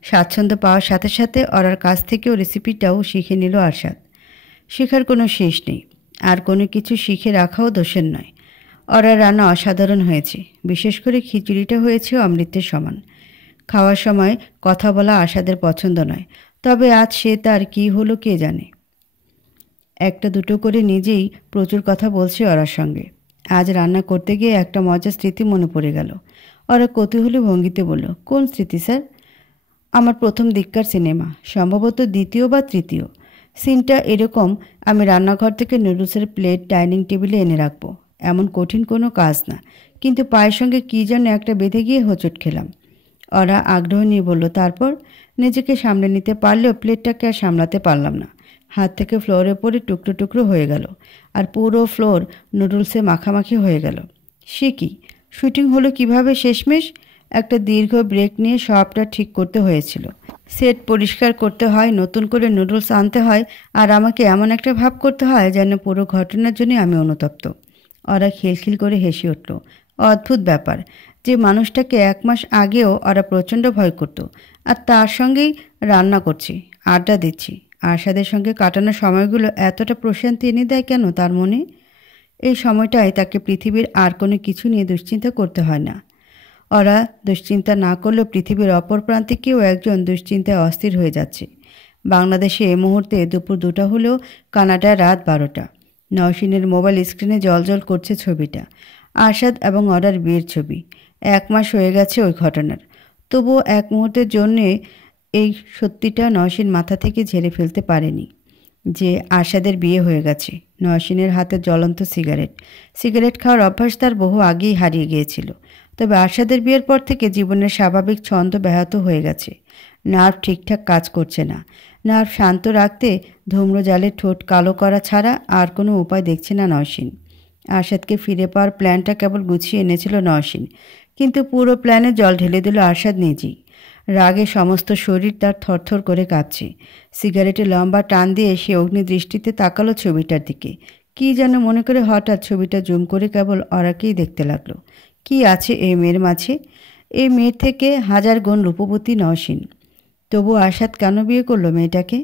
স্বাচ্ছন্দ্য পাওয়ার সাথে সাথে ওরার কাছ থেকেও রেসিপিটাও শিখে নিল আরশাদ। শেখার কোনো শেষ নেই, আর কোনো কিছু শিখে রাখাও দোষের নয়। ওরার রান্না অসাধারণ হয়েছে, বিশেষ করে খিচুড়িটা হয়েছে অমৃতের সমান। খাওয়ার সময় কথা বলা আশাদের পছন্দ নয়, তবে আজ সে তার কী হলো কে জানে। একটা দুটো করে নিজেই প্রচুর কথা বলছে ওরার সঙ্গে। আজ রান্না করতে গিয়ে একটা মজার স্মৃতি মনে পড়ে গেল। ওরা কৌতূহলী ভঙ্গিতে বলল, কোন স্মৃতি স্যার? আমার প্রথম দিককার সিনেমা, সম্ভবত দ্বিতীয় বা তৃতীয়। সিনটা এরকম, আমি রান্নাঘর থেকে নুডলসের প্লেট ডাইনিং টেবিলে এনে রাখবো। এমন কঠিন কোনো কাজ না, কিন্তু পায়ের সঙ্গে কী যেন একটা বেঁধে গিয়ে হোঁচট খেলাম। ওরা আগ্রহ নিয়ে বলল, তারপর? নিজেকে সামলে নিতে পারলেও প্লেটটাকে আর সামলাতে পারলাম না। হাত থেকে ফ্লোরে পড়ে টুকরো টুকরো হয়ে গেল, আর পুরো ফ্লোর নুডলসে মাখামাখি হয়ে গেল। সে কি, শুটিং হলো কিভাবে শেষমেশ? একটা দীর্ঘ ব্রেক নিয়ে সবটা ঠিক করতে হয়েছিল। সেট পরিষ্কার করতে হয়, নতুন করে নুডলস আনতে হয়, আর আমাকে এমন একটা ভাব করতে হয় যেন পুরো ঘটনার জন্য আমি অনুতপ্ত। ওরা খিলখিল করে হেসে উঠল। অদ্ভুত ব্যাপার, যে মানুষটাকে 1 মাস আগেও ওরা প্রচণ্ড ভয় করত, আর তার সঙ্গেই রান্না করছি, আড্ডা দিচ্ছি। আরশাদের সঙ্গে কাটানোর সময়গুলো এতটা প্রশান্তি এনে দেয় কেন তার মনে? এই সময়টায় তাকে পৃথিবীর আর কোনো কিছু নিয়ে দুশ্চিন্তা করতে হয় না। ওরা দুশ্চিন্তা না করলেও পৃথিবীর অপর প্রান্তে কেউ একজন দুশ্চিন্তায় অস্থির হয়ে যাচ্ছে। বাংলাদেশে এই মুহূর্তে দুপুর 2টা হলেও কানাডায় রাত 12টা। নওশিনের মোবাইল স্ক্রিনে জ্বলজ্বল করছে ছবিটা, আরশাদ এবং ওরার বিয়ের ছবি। 1 মাস হয়ে গেছে ওই ঘটনার। তবুও এক মুহূর্তের জন্যে এই সত্যিটা নওশিন মাথা থেকে ঝেড়ে ফেলতে পারেনি যে আরশাদের বিয়ে হয়ে গেছে। নওশিনের হাতে জ্বলন্ত সিগারেট। সিগারেট খাওয়ার অভ্যাস তার বহু আগেই হারিয়ে গিয়েছিল, তবে আরশাদের বিয়ের পর থেকে জীবনের স্বাভাবিক ছন্দ ব্যাহত হয়ে গেছে। নার্ভ ঠিকঠাক কাজ করছে না। নার্ভ শান্ত রাখতে ধূম্রজালে ঠোঁট কালো করা ছাড়া আর কোনো উপায় দেখছে না নওশিন। আরশাদকে ফিরে পাওয়ার প্ল্যানটা কেবল গুছিয়ে এনেছিল নওশিন, কিন্তু পুরো প্ল্যানে জল ঢেলে দিল আরশাদ নিজেই। রাগে সমস্ত শরীর তার থরথর করে কাঁপছে। সিগারেটে লম্বা টান দিয়ে সে অগ্নিদৃষ্টিতে তাকালো ছবিটার দিকে। কি যেন মনে করে হঠাৎ ছবিটা জুম করে কেবল ওরাকেই দেখতে লাগলো। কি আছে এই মেয়ের মাঝে? এই মেয়ের থেকে 1000 গুণ রূপবতী নওশিন। তবু আরশাদ কেন বিয়ে করলো মেয়েটাকে?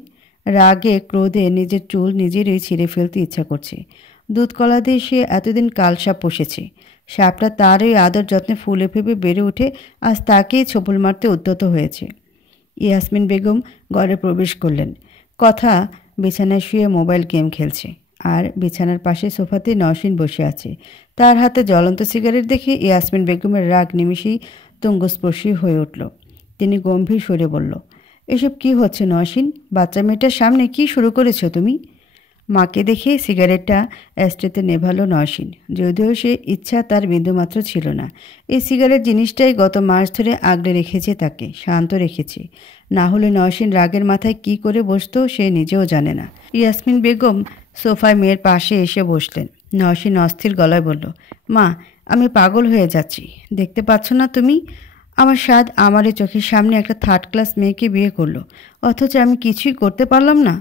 রাগে ক্রোধে নিজের চুল নিজেরই ছিঁড়ে ফেলতে ইচ্ছা করছে। দুধকলা দিয়ে সে এতদিন কালসাপ পোষেছে। সাপটা তারই আদর যত্নে ফুলে ফেপে বেড়ে উঠে আজ তাকেই ছোবল মারতে উদ্যত হয়েছে। ইয়াসমিন বেগম ঘরে প্রবেশ করলেন। কথা, বিছানায় শুয়ে মোবাইল গেম খেলছে, আর বিছানার পাশে সোফাতে নওশিন বসে আছে। তার হাতে জ্বলন্ত সিগারেট দেখে ইয়াসমিন বেগমের রাগ নিমিষেই তুঙ্গস্পর্শী হয়ে উঠল। তিনি গম্ভীর সুরে বলল, এসব কি হচ্ছে নওশিন? বাচ্চা মেয়েটার সামনে কি শুরু করেছো তুমি? মাকে দেখে সিগারেটটা অ্যাস্ট্রেতে নেভালো নওশিন, যদিও সে ইচ্ছা তার বিন্দুমাত্র ছিল না। এই সিগারেট জিনিসটাই গত মাস ধরে আগলে রেখেছে তাকে, শান্ত রেখেছে। না হলে নওশিন রাগের মাথায় কি করে বসতো সে নিজেও জানে না। ইয়াসমিন বেগম সোফায় মেয়ের পাশে এসে বসলেন। নওশিন অস্থির গলায় বলল, মা, আমি পাগল হয়ে যাচ্ছি। দেখতে পাচ্ছ না তুমি? আমার সাদ আমার এই চোখের সামনে একটা 3rd ক্লাস মেয়েকে বিয়ে করলো, অথচ আমি কিছুই করতে পারলাম না।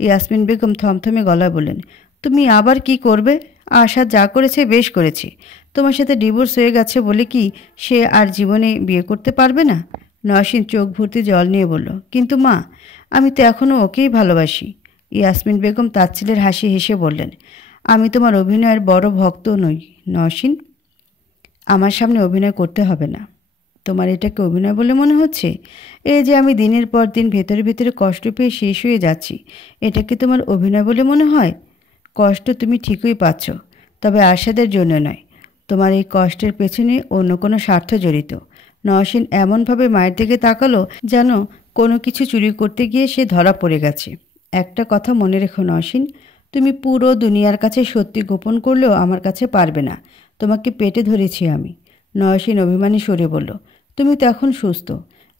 ইয়াসমিন বেগম থমথমে গলায় বললেন, তুমি আবার কি করবে? আশা যা করেছে বেশ করেছে। তোমার সাথে ডিভোর্স হয়ে গেছে বলে কি সে আর জীবনে বিয়ে করতে পারবে না? নওশিন চোখ ভর্তি জল নিয়ে বলল, কিন্তু মা, আমি তো এখনও ওকেই ভালোবাসি। ইয়াসমিন বেগম তাচ্ছিলের হাসি হেসে বললেন, আমি তোমার অভিনয়ের বড় ভক্ত নই নওশিন। আমার সামনে অভিনয় করতে হবে না। তোমার এটাকে অভিনয় বলে মনে হচ্ছে? এই যে আমি দিনের পর দিন ভেতরে ভেতরে কষ্ট পেয়ে শেষ হয়ে যাচ্ছি, এটা কি তোমার অভিনয় বলে মনে হয়? কষ্ট তুমি ঠিকই পাচ্ছ, তবে আশাদের জন্য নয়। তোমার এই কষ্টের পেছনে অন্য কোনো স্বার্থ জড়িত। নওশিন এমনভাবে মায়ের দিকে তাকালো যেন কোনো কিছু চুরি করতে গিয়ে সে ধরা পড়ে গেছে। একটা কথা মনে রেখো নওশীন, তুমি পুরো দুনিয়ার কাছে সত্যি গোপন করলেও আমার কাছে পারবে না। তোমাকে পেটে ধরেছি আমি। নওশীন অভিমানী সুরে বলল, তুমি তো এখন সুস্থ।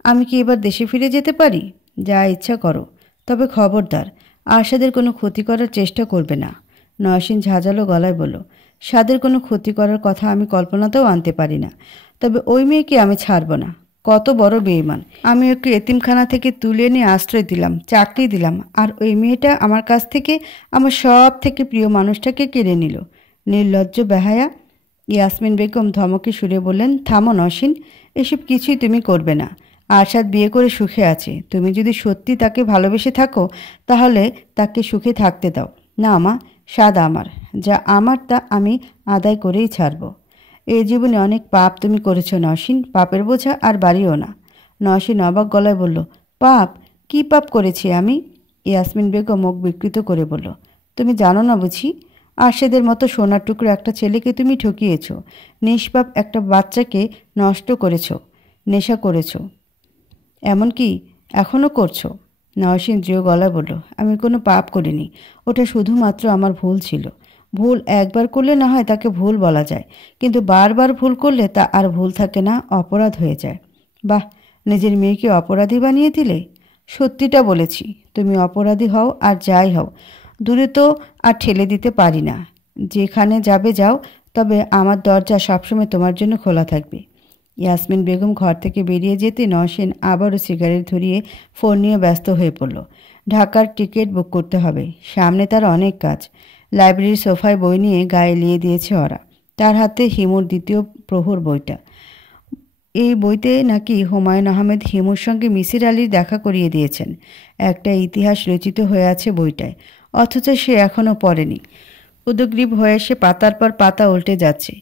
আমি কি এবার দেশে ফিরে যেতে পারি? যা ইচ্ছা করো, তবে খবরদার আশাদের কোনো ক্ষতি করার চেষ্টা করবে না। নওশীন ঝাঁঝালো গলায় বলল, স্বাদের কোনো ক্ষতি করার কথা আমি কল্পনাতেও আনতে পারি না। তবে ওই মেয়েকে আমি ছাড়ব না। কত বড় বেঈমান! আমি ওকে এতিমখানা থেকে তুলে এনে আশ্রয় দিলাম, চাকরি দিলাম, আর ওই মেয়েটা আমার কাছ থেকে আমার সব থেকে প্রিয় মানুষটাকে কেড়ে নিল। নির্লজ্জ বেহায়া! ইয়াসমিন বেগম ধমকে সুরে বললেন, থামো নওশীন, এসব কিছুই তুমি করবে না। আরশাদ বিয়ে করে সুখে আছে। তুমি যদি সত্যি তাকে ভালোবেসে থাকো তাহলে তাকে সুখে থাকতে দাও। না মা, স্বাদ আমার, যা আমার তা আমি আদায় করেই ছাড়ব। এই জীবনে অনেক পাপ তুমি করেছো নওশীন, পাপের বোঝা আর বাড়িও না। নওশীন অবাক গলায় বলল, পাপ? কি পাপ করেছি আমি? ইয়াসমিন বেগম মুখ বিকৃত করে বলল, তুমি জানো না বুঝি? আরশেদের মতো সোনার টুকরো একটা ছেলেকে তুমি ঠকিয়েছ, নিষ্পাপ একটা বাচ্চাকে নষ্ট করেছ, নেশা করেছ, এমনকি এখনও করছো। নওশীন দৃঢ় গলায় বলল, আমি কোনো পাপ করিনি। ওটা শুধুমাত্র আমার ভুল ছিল। ভুল একবার করলে না হয় তাকে ভুল বলা যায়, কিন্তু বারবার ভুল করলে তা আর ভুল থাকে না, অপরাধ হয়ে যায়। বাহ, নিজের মেয়েকে অপরাধী বানিয়ে দিলে। সত্যিটা বলেছি, তুমি অপরাধী হও আর যাই হও, দূরে তো আর ঠেলে দিতে পারি না। যেখানে যাবে যাও, তবে আমার দরজা সবসময় তোমার জন্য খোলা থাকবে। ইয়াসমিন বেগম ঘর থেকে বেরিয়ে যেতে নওশীন আবারও সিগারেট ধরিয়ে ফোন নিয়ে ব্যস্ত হয়ে পড়ল। ঢাকার টিকিট বুক করতে হবে, সামনে তার অনেক কাজ। লাইব্রেরির সোফায় বই নিয়ে গায়ে লিয়ে দিয়েছে ওরা। তার হাতে হিমুর দ্বিতীয় প্রহর বইটা। এই বইতে নাকি হুমায়ুন আহমেদ হিমুর সঙ্গে মিসির আলীর দেখা করিয়ে দিয়েছেন। একটা ইতিহাস রচিত হয়ে আছে বইটায়, অথচ সে এখনও পড়েনি। উদগ্রীব হয়ে সে পাতার পর পাতা উল্টে যাচ্ছে।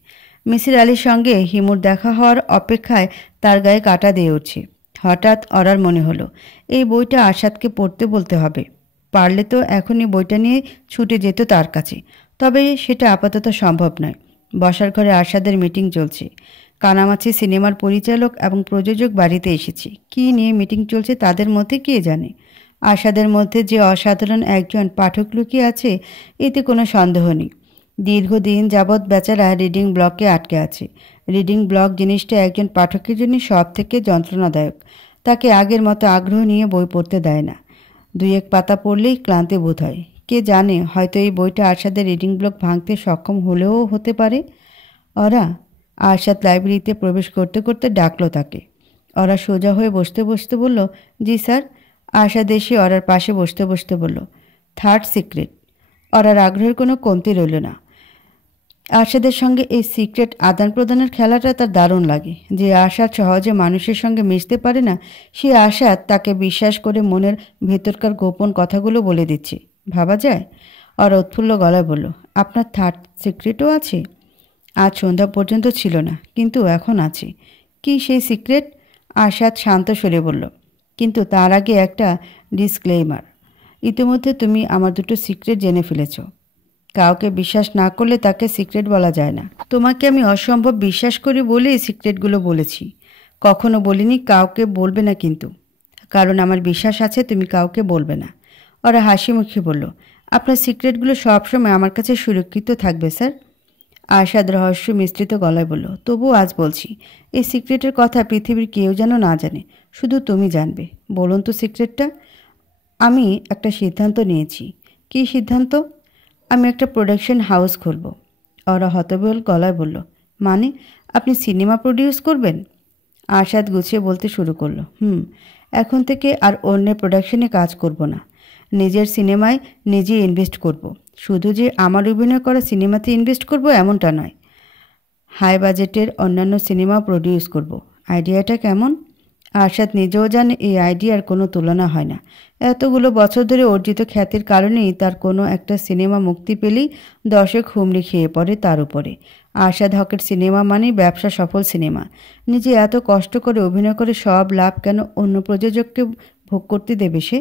মিসির আলীর সঙ্গে হিমুর দেখা হওয়ার অপেক্ষায় তার গায়ে কাঁটা দিয়ে উঠছে। হঠাৎ অরার মনে হলো, এই বইটা আরশাদকে পড়তে বলতে হবে। পারলে তো এখনই বইটা নিয়ে ছুটে যেত তার কাছে, তবে সেটা আপাতত সম্ভব নয়। বসার ঘরে আরশাদের মিটিং চলছে। কানামাছি সিনেমার পরিচালক এবং প্রযোজক বাড়িতে এসেছে। কী নিয়ে মিটিং চলছে তাদের মধ্যে কে জানে। আশাদের মধ্যে যে অসাধারণ একজন পাঠক লুকিয়ে আছে এতে কোনো সন্দেহ নেই। দীর্ঘদিন যাবৎ বেচারা রিডিং ব্লকে আটকে আছে। রিডিং ব্লক জিনিসটা একজন পাঠকের জন্য সব থেকে যন্ত্রণাদায়ক। তাকে আগের মতো আগ্রহ নিয়ে বই পড়তে দেয় না। দুই এক পাতা পড়লেই ক্লান্তি বোধ হয়। কে জানে, হয়তো এই বইটা আরশাদের রিডিং ব্লক ভাঙতে সক্ষম হলেও হতে পারে। ওরা আরশাদ লাইব্রেরিতে প্রবেশ করতে করতে ডাকলো তাকে। ওরা সোজা হয়ে বসতে বসতে বলল, জি স্যার। আরশাদ এসে ওরার পাশে বসতে বসতে বলল, থার্ড সিক্রেট। ওরার আগ্রহের কোনো কমতি রইল না। আরশাদের সঙ্গে এই সিক্রেট আদান প্রদানের খেলাটা তার দারুণ লাগে। যে আরশাদ সহজে মানুষের সঙ্গে মিশতে পারে না, সে আরশাদ তাকে বিশ্বাস করে মনের ভেতরকার গোপন কথাগুলো বলে দিচ্ছে। ভাবা যায়? ওরা উৎফুল্ল গলায় বলল, আপনার থার্ড সিক্রেটও আছে? আজ সন্ধ্যা পর্যন্ত ছিল না, কিন্তু এখন আছে। কি সেই সিক্রেট? আরশাদ শান্ত স্বরে বলল, কিন্তু তার আগে একটা ডিসক্লেইমার। ইতিমধ্যে তুমি আমার দুটো সিক্রেট জেনে ফেলেছ। কাউকে বিশ্বাস না করলে তাকে সিক্রেট বলা যায় না। তোমাকে আমি অসম্ভব বিশ্বাস করি বলেই সিক্রেটগুলো বলেছি। কখনো বলিনি কাউকে বলবে না, কিন্তু কারণ আমার বিশ্বাস আছে তুমি কাউকে বলবে না। ওরা হাসি মুখে বলল, আপনার সিক্রেটগুলো সবসময় আমার কাছে সুরক্ষিত থাকবে স্যার। আরশাদ রহস্য মিশ্রিত গলায় বলল, তবুও আজ বলছি, এই সিক্রেটের কথা পৃথিবীর কেউ যেন না জানে, শুধু তুমি জানবে। বলুন তো সিক্রেটটা। আমি একটা সিদ্ধান্ত নিয়েছি। কী সিদ্ধান্ত? আমি একটা প্রোডাকশন হাউস খুলব। ওরা হতবিহ্বল গলায় বলল, মানে আপনি সিনেমা প্রডিউস করবেন? আরশাদ গুছিয়ে বলতে শুরু করলো, এখন থেকে আর অন্যের প্রোডাকশনে কাজ করব না। নিজের সিনেমায় নিজেই ইনভেস্ট করব। শুধু যে আমার অভিনয় করা সিনেমাতে ইনভেস্ট করব এমনটা নয়, হাই বাজেটের অন্যান্য সিনেমা প্রডিউস করব। আইডিয়াটা কেমন? আরশাদ নিজেও জানে এই আইডিয়ার কোনো তুলনা হয় না। এতগুলো বছর ধরে অর্জিত খ্যাতির কারণেই তার কোনো একটা সিনেমা মুক্তি পেলেই দর্শক হুমড়ি খেয়ে পড়ে তার উপরে। আরশাদ হকের সিনেমা মানেই ব্যবসা সফল সিনেমা। নিজে এত কষ্ট করে অভিনয় করে সব লাভ কেন অন্য প্রযোজককে ভোগ করতে দেবে সে?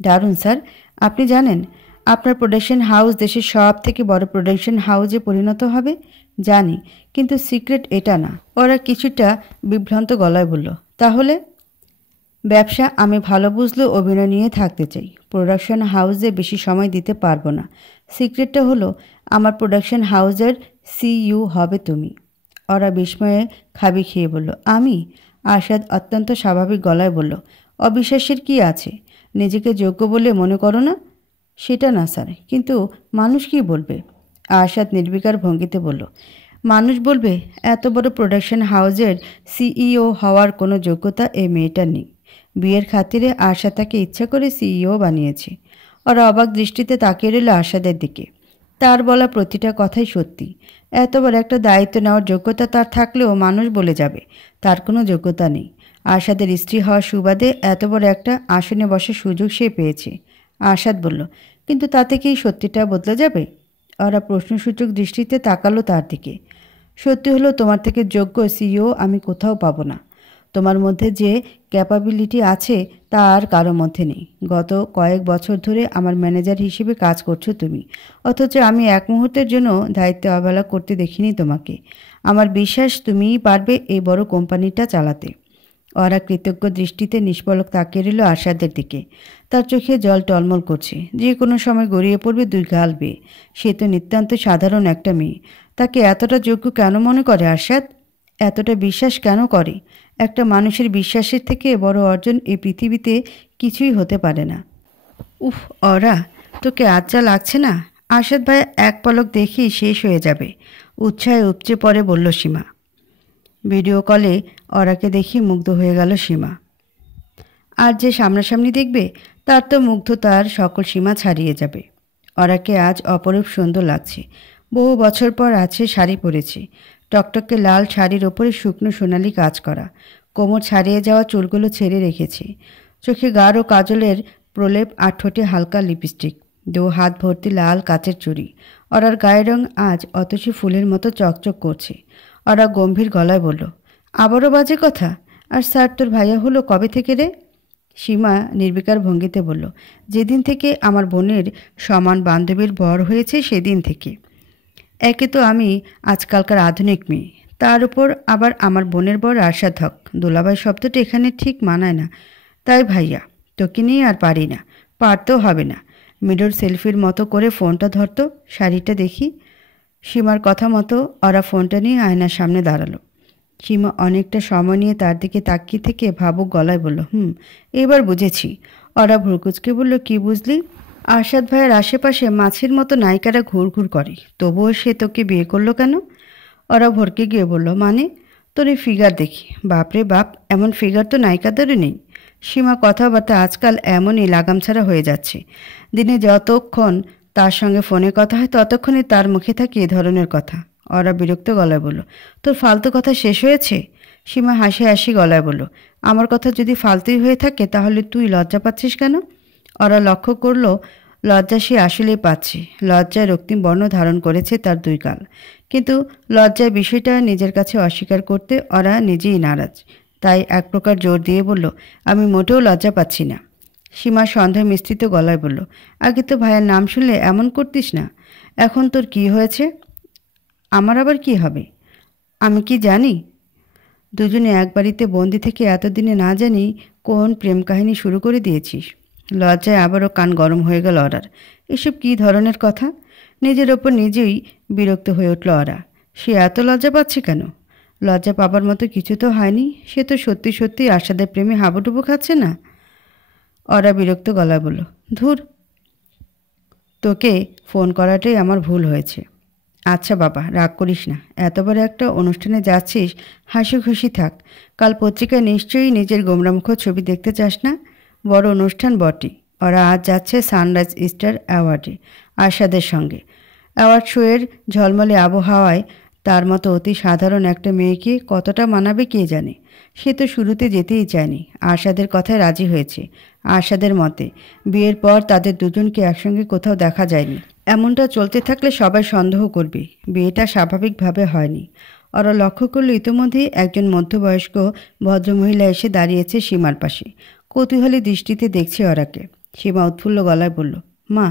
দারুণ স্যার। আপনি জানেন আপনার প্রোডাকশন হাউস দেশের সব থেকে বড় প্রোডাকশন হাউসে পরিণত হবে? জানি, কিন্তু সিক্রেট এটা না। ওরা কিছুটা বিভ্রান্ত গলায় বলল, তাহলে? ব্যবসা আমি ভালো বুঝলেও অভিনয় নিয়ে থাকতে চাই। প্রোডাকশন হাউসে বেশি সময় দিতে পারবো না। সিক্রেটটা হলো আমার প্রোডাকশন হাউসের সিইও হবে তুমি। ওরা বিস্ময়ে খাবি খেয়ে বলল, আমি? আরশাদ অত্যন্ত স্বাভাবিক গলায় বলল, অবিশ্বাসের কি আছে? নিজেকে যোগ্য বলে মনে করো না? সেটা না স্যার, কিন্তু মানুষ কি বলবে? আরশাদ নির্বিকার ভঙ্গিতে বলল, মানুষ বলবে এত বড় প্রোডাকশন হাউসের সিইও হওয়ার কোনো যোগ্যতা এই মেয়েটার নেই। বিয়ের খাতিরে আরশাদ তাকে ইচ্ছা করে সিইও বানিয়েছে। ওরা অবাক দৃষ্টিতে তাকিয়ে রইল আরশাদের দিকে। তার বলা প্রতিটা কথাই সত্যি। এত বড় একটা দায়িত্ব নেওয়ার যোগ্যতা তার থাকলেও মানুষ বলে যাবে তার কোনো যোগ্যতা নেই। আরশাদের স্ত্রী হওয়ার সুবাদে এত বড় একটা আসনে বসার সুযোগ সে পেয়েছে। আরশাদ বলল, কিন্তু তাতে কি সত্যিটা বদলে যাবে? ওরা প্রশ্নসূচক দৃষ্টিতে তাকালো তার দিকে। সত্যি হলো তোমার থেকে যোগ্য সিইও আমি কোথাও পাবো না। তোমার মধ্যে যে ক্যাপাবিলিটি আছে তা আর কারো মধ্যে নেই। গত কয়েক বছর ধরে আমার ম্যানেজার হিসেবে কাজ করছো তুমি, অথচ আমি এক মুহূর্তের জন্য দায়িত্ব অবহেলা করতে দেখিনি তোমাকে। আমার বিশ্বাস তুমিই পারবে এই বড় কোম্পানিটা চালাতে। ওরা কৃতজ্ঞ দৃষ্টিতে নিষ্পলক তাকিয়ে রইল আরশাদের দিকে। তার চোখে জল টলমল করছে। যে কোনো সময় গড়িয়ে পড়বে দুই গাল বেয়ে। সে তো নিতান্ত সাধারণ একটা মেয়ে। তাকে এতটা যোগ্য কেন মনে করে আরশাদ? এতটা বিশ্বাস কেন করে? একটা মানুষের বিশ্বাসের থেকে বড় অর্জন এই পৃথিবীতে কিছুই হতে পারে না। উফ ওরা, তোকে আজ যা লাগছে না, আরশাদ ভাই এক পলক দেখেই শেষ হয়ে যাবে। উৎসাহে উপচে পড়ে বলল সীমা। ভিডিও কলে ওরাকে দেখে মুগ্ধ হয়ে গেল সীমা। আর যে সামনাসামনি দেখবে তার তো মুগ্ধতার সকল সীমা ছাড়িয়ে যাবে। ওরাকে আজ অপরূপ সুন্দর লাগছে। বহু বছর পর আছে শাড়ি পরেছে। টকটকে লাল শাড়ির ওপরে শুকনো সোনালি কাজ করা। কোমর ছাড়িয়ে যাওয়া চুলগুলো ছেড়ে রেখেছে। চোখে গাঢ় কাজলের প্রলেপ আর ঠোঁটে হালকা লিপস্টিক। দু হাত ভর্তি লাল কাচের চুড়ি। ওরার গায়ের রং আজ অতসী ফুলের মতো চকচক করছে। ওরা গম্ভীর গলায় বলল, আবারও বাজে কথা? আর স্যার তোর ভাইয়া হলো কবে থেকে রে? সীমা নির্বিকার ভঙ্গিতে বলল, যেদিন থেকে আমার বোনের সমান বান্ধবীর বর হয়েছে সেদিন থেকে। একে তো আমি আজকালকার আধুনিক মেয়ে, তার উপর আবার আমার বোনের বর আরশাদ হক। দুলাভাই শব্দটা এখানে ঠিক মানায় না। তাই ভাইয়া, তোকে নিয়ে আর পারি না, পারতেও হবে না। মিডর সেলফির মতো করে ফোনটা ধরতো, শাড়িটা দেখি। সীমার কথা মতো ওরা ফোনটা নিয়ে আয়নার সামনে দাঁড়ালো। সীমা অনেকটা সময় নিয়ে তার দিকে তাকিয়ে থেকে ভাবুক গলায় বলল, এবার বুঝেছি। ওরা ভ্রুকুচকে বলল, কি বুঝলি? আরশাদ ভাইয়ের আশেপাশে মাছির মতো নায়িকারা ঘুরঘুর করে, তবুও সে তোকে বিয়ে করলো কেন? ওরা ভরকে গিয়ে বলল, মানে? তোর এই ফিগার দেখি, বাপরে বাপ, এমন ফিগার তো নায়িকাদেরও নেই। সীমা কথাবার্তা আজকাল এমনই লাগাম ছাড়া হয়ে যাচ্ছে। দিনে যতক্ষণ তার সঙ্গে ফোনে কথা হয় ততক্ষণই তার মুখে থাকে এ ধরনের কথা। ওরা বিরক্ত গলায় বলল, তোর ফালতু কথা শেষ হয়েছে? সীমা হাসি হাসি গলায় বলল, আমার কথা যদি ফালতুই হয়ে থাকে তাহলে তুই লজ্জা পাচ্ছিস কেন? ওরা লক্ষ্য করল লজ্জা সে আসলেই পাচ্ছে। লজ্জায় রক্তিম বর্ণ ধারণ করেছে তার দুই গাল। কিন্তু লজ্জায় বিষয়টা নিজের কাছে অস্বীকার করতে ওরা নিজেই নারাজ। তাই এক প্রকার জোর দিয়ে বলল, আমি মোটেও লজ্জা পাচ্ছি না। সীমা সন্দেহ মিশ্রিত গলায় বলল, আগে তো ভাইয়ের নাম শুনলে এমন করতিস না, এখন তোর কি হয়েছে? আমার আবার কি হবে? আমি কি জানি? দুজনে এক বাড়িতে বন্দি থেকে এতদিনে না জানি কোন প্রেম কাহিনী শুরু করে দিয়েছিস। লজ্জায় আবারও কান গরম হয়ে গেল ওরার। এসব কী ধরনের কথা? নিজের ওপর নিজেই বিরক্ত হয়ে উঠল ওরা। সে এত লজ্জা পাচ্ছে কেন? লজ্জা পাবার মতো কিছু তো হয়নি। সে তো সত্যি সত্যি আশাদের প্রেমে হাবুডুবু খাচ্ছে না। ওরা বিরক্ত গলায় বলল, ধুর, তোকে ফোন করাটাই আমার ভুল হয়েছে। আচ্ছা বাবা, রাগ করিস না। এত বড় একটা অনুষ্ঠানে যাচ্ছিস, হাসি খুশি থাক। কাল পত্রিকায় নিশ্চয়ই নিজের গোমরামুখ ছবি দেখতে চাস না? বড় অনুষ্ঠান বটে। ওরা আজ যাচ্ছে সানরাইজ স্টার অ্যাওয়ার্ডে আরশাদের সঙ্গে। অ্যাওয়ার্ড শোয়ের ঝলমলে আবহাওয়ায় তার মতো অতি সাধারণ একটা মেয়েকে কতটা মানাবে কে জানে। সে তো শুরুতে যেতেই চায়নি, আরশাদের কথায় রাজি হয়েছে। আরশাদের মতে বিয়ের পর তাদের দুজনকে একসঙ্গে কোথাও দেখা যায়নি। এমনটা চলতে থাকলে সবাই সন্দেহ করবে বিয়েটা স্বাভাবিকভাবে হয়নি। ওরা লক্ষ্য করল ইতোমধ্যেই একজন মধ্যবয়স্ক ভদ্রমহিলা এসে দাঁড়িয়েছে সীমার পাশে। কৌতূহলী দৃষ্টিতে দেখছে ওরাকে। সীমা উৎফুল্ল গলায় বলল, মা,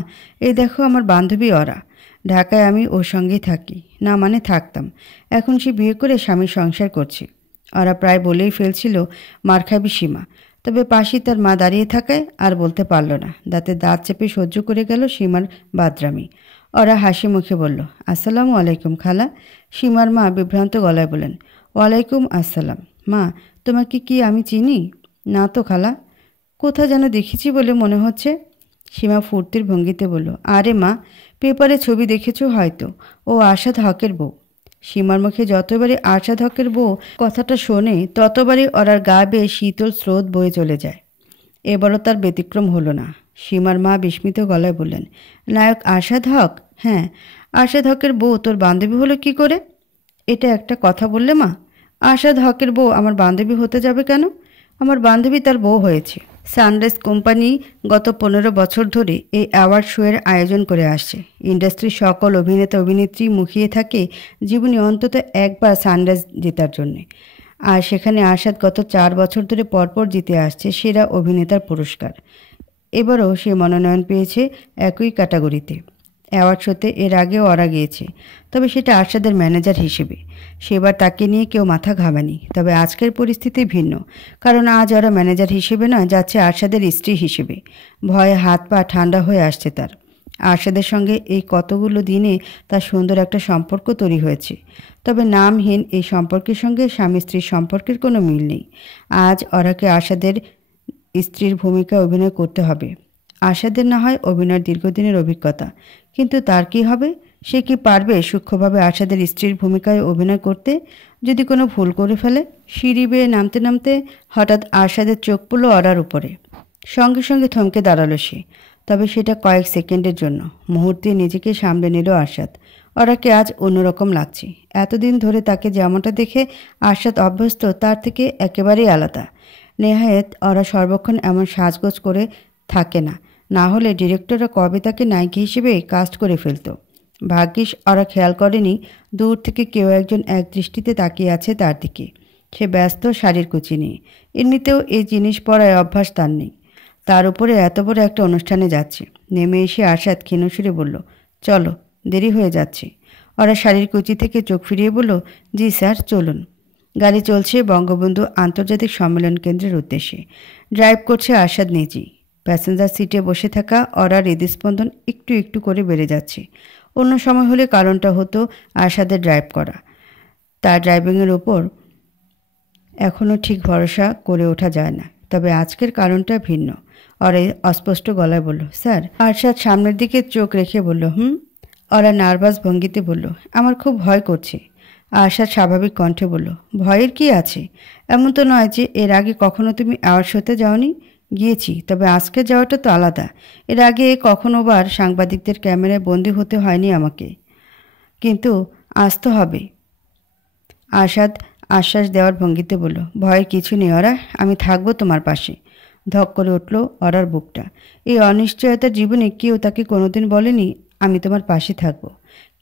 এই দেখো আমার বান্ধবী ওরা। ঢাকায় আমি ওর সঙ্গেই থাকি, না মানে থাকতাম। এখন সে বিয়ে করে স্বামীর সংসার করছে। ওরা প্রায় বলেই ফেলছিল মার খাবি সীমা। তবে পাশেই তার মা দাঁড়িয়ে থাকায় আর বলতে পারল না। দাঁতে দাঁত চেপে সহ্য করে গেল সীমার বাদরামি। ওরা হাসি মুখে বলল, আসসালামু আলাইকুম খালা। সীমার মা বিভ্রান্ত গলায় বলেন, ওয়ালাইকুম আসসালাম। মা, তোমাকে কি আমি চিনি? না তো খালা, কোথা যেন দেখেছি বলে মনে হচ্ছে। সীমা ফুর্তির ভঙ্গিতে বলল, আরে মা, পেপারে ছবি দেখেছো হয়তো, ও আশাদ হকের বউ। সীমার মুখে যতবারই আশাদ হকের বউ কথাটা শোনে ততবারই ওরার গা বেয়ে শীতল স্রোত বয়ে চলে যায়। এবারও তার ব্যতিক্রম হলো না। সীমার মা বিস্মিত গলায় বললেন, নায়ক আশাদ হক? হ্যাঁ। আশাদ হকের বউ তোর বান্ধবী হলো কি করে? এটা একটা কথা বললে মা? আশাদ হকের বউ আমার বান্ধবী হতে যাবে কেন? আমার বান্ধবী তার বউ হয়েছে। সানরাইজ কোম্পানি গত 15 বছর ধরে এই অ্যাওয়ার্ড শোয়ের আয়োজন করে আসছে। ইন্ডাস্ট্রির সকল অভিনেতা অভিনেত্রী মুখিয়ে থাকে জীবনে অন্তত একবার সানরাইজ জেতার জন্যে। আর সেখানে আশাদ গত 4 বছর ধরে পরপর জিতে আসছে সেরা অভিনেতার পুরস্কার। এবারও সে মনোনয়ন পেয়েছে একই ক্যাটাগরিতে। অ্যাওয়ার্ড শোতে এর আগেও ওরা গিয়েছে, তবে সেটা আশাদের ম্যানেজার হিসেবে। সেবার তাকে নিয়ে কেউ মাথা ঘামায়নি। তবে আজকের পরিস্থিতি ভিন্ন, কারণ আজ ওরা ম্যানেজার হিসেবে না, যাচ্ছে আশাদের স্ত্রী হিসেবে। ভয়ে হাত পা ঠান্ডা হয়ে আসছে তার। আশাদের সঙ্গে এই কতগুলো দিনে তার সুন্দর একটা সম্পর্ক তৈরি হয়েছে। তবে নামহীন এই সম্পর্কের সঙ্গে স্বামী স্ত্রীর সম্পর্কের কোনো মিল নেই। আজ ওরাকে আশাদের স্ত্রীর ভূমিকায় অভিনয় করতে হবে। আশাদের না হয় অভিনয়ের দীর্ঘদিনের অভিজ্ঞতা, কিন্তু তার কি হবে? সে কি পারবে সূক্ষ্মভাবে আশাদের স্ত্রীর ভূমিকায় অভিনয় করতে? যদি কোনো ভুল করে ফেলে? সিঁড়ি বেয়ে নামতে নামতে হঠাৎ আশাদের চোখ পড়ল ওরার উপরে। সঙ্গে সঙ্গে থমকে দাঁড়ালো সে। তবে সেটা কয়েক সেকেন্ডের জন্য। মুহূর্তে নিজেকে সামলে নিল আশাদ। ওরাকে আজ অন্যরকম লাগছে। এতদিন ধরে তাকে যেমনটা দেখে আশাদ অভ্যস্ত, তার থেকে একেবারেই আলাদা। নেহায়েত ওরা সর্বক্ষণ এমন সাজগোজ করে থাকে না, না হলে ডিরেক্টররা কবে তাকে নায়িকা হিসেবে কাস্ট করে ফেলত। ভাগ্যিস ওরা খেয়াল করেনি দূর থেকে কেউ একজন এক দৃষ্টিতে তাকিয়ে আছে তার দিকে। সে ব্যস্ত শাড়ির কুচি নিয়ে। এমনিতেও এই জিনিস পরায় অভ্যাস তার নেই। তার উপরে এত বড় একটা অনুষ্ঠানে যাচ্ছে। নেমে এসে আশাদ ক্ষীণসুরে বলল, চলো, দেরি হয়ে যাচ্ছে। ওরা শাড়ির কুচি থেকে চোখ ফিরিয়ে বলল, জি স্যার, চলুন। গাড়ি চলছে বঙ্গবন্ধু আন্তর্জাতিক সম্মেলন কেন্দ্রের উদ্দেশ্যে। ড্রাইভ করছে আশাদ নিজেই। প্যাসেঞ্জার সিটে বসে থাকা ওরার হৃদস্পন্দন একটু একটু করে বেড়ে যাচ্ছে। অন্য সময় হলে কারণটা হতো আশাদের ড্রাইভ করা। তার ড্রাইভিংয়ের ওপর এখনও ঠিক ভরসা করে ওঠা যায় না। তবে আজকের কারণটা ভিন্ন। ওরা অস্পষ্ট গলায় বলল, স্যার। আরশাদ সামনের দিকে চোখ রেখে বলল, ওরা নার্ভাস ভঙ্গিতে বলল, আমার খুব ভয় করছে। আরশাদ স্বাভাবিক কণ্ঠে বলল, ভয়ের কি আছে? এমন তো নয় যে এর আগে কখনো তুমি অ্যাওয়ার্ড শোতে যাওনি। গিয়েছি, তবে আজকে যাওয়াটা তো আলাদা। এর আগে কখনোবার সাংবাদিকদের ক্যামেরায় বন্দী হতে হয়নি আমাকে, কিন্তু আজ তো হবে। আরশাদ আশ্বাস দেওয়ার ভঙ্গিতে বলল, ভয়ের কিছু নেই ওরা, আমি থাকবো তোমার পাশে। ধক করে উঠল ওরার বুকটা। এই অনিশ্চয়তার জীবনে কেউ তাকে কোনোদিন বলেনি, আমি তোমার পাশে থাকবো।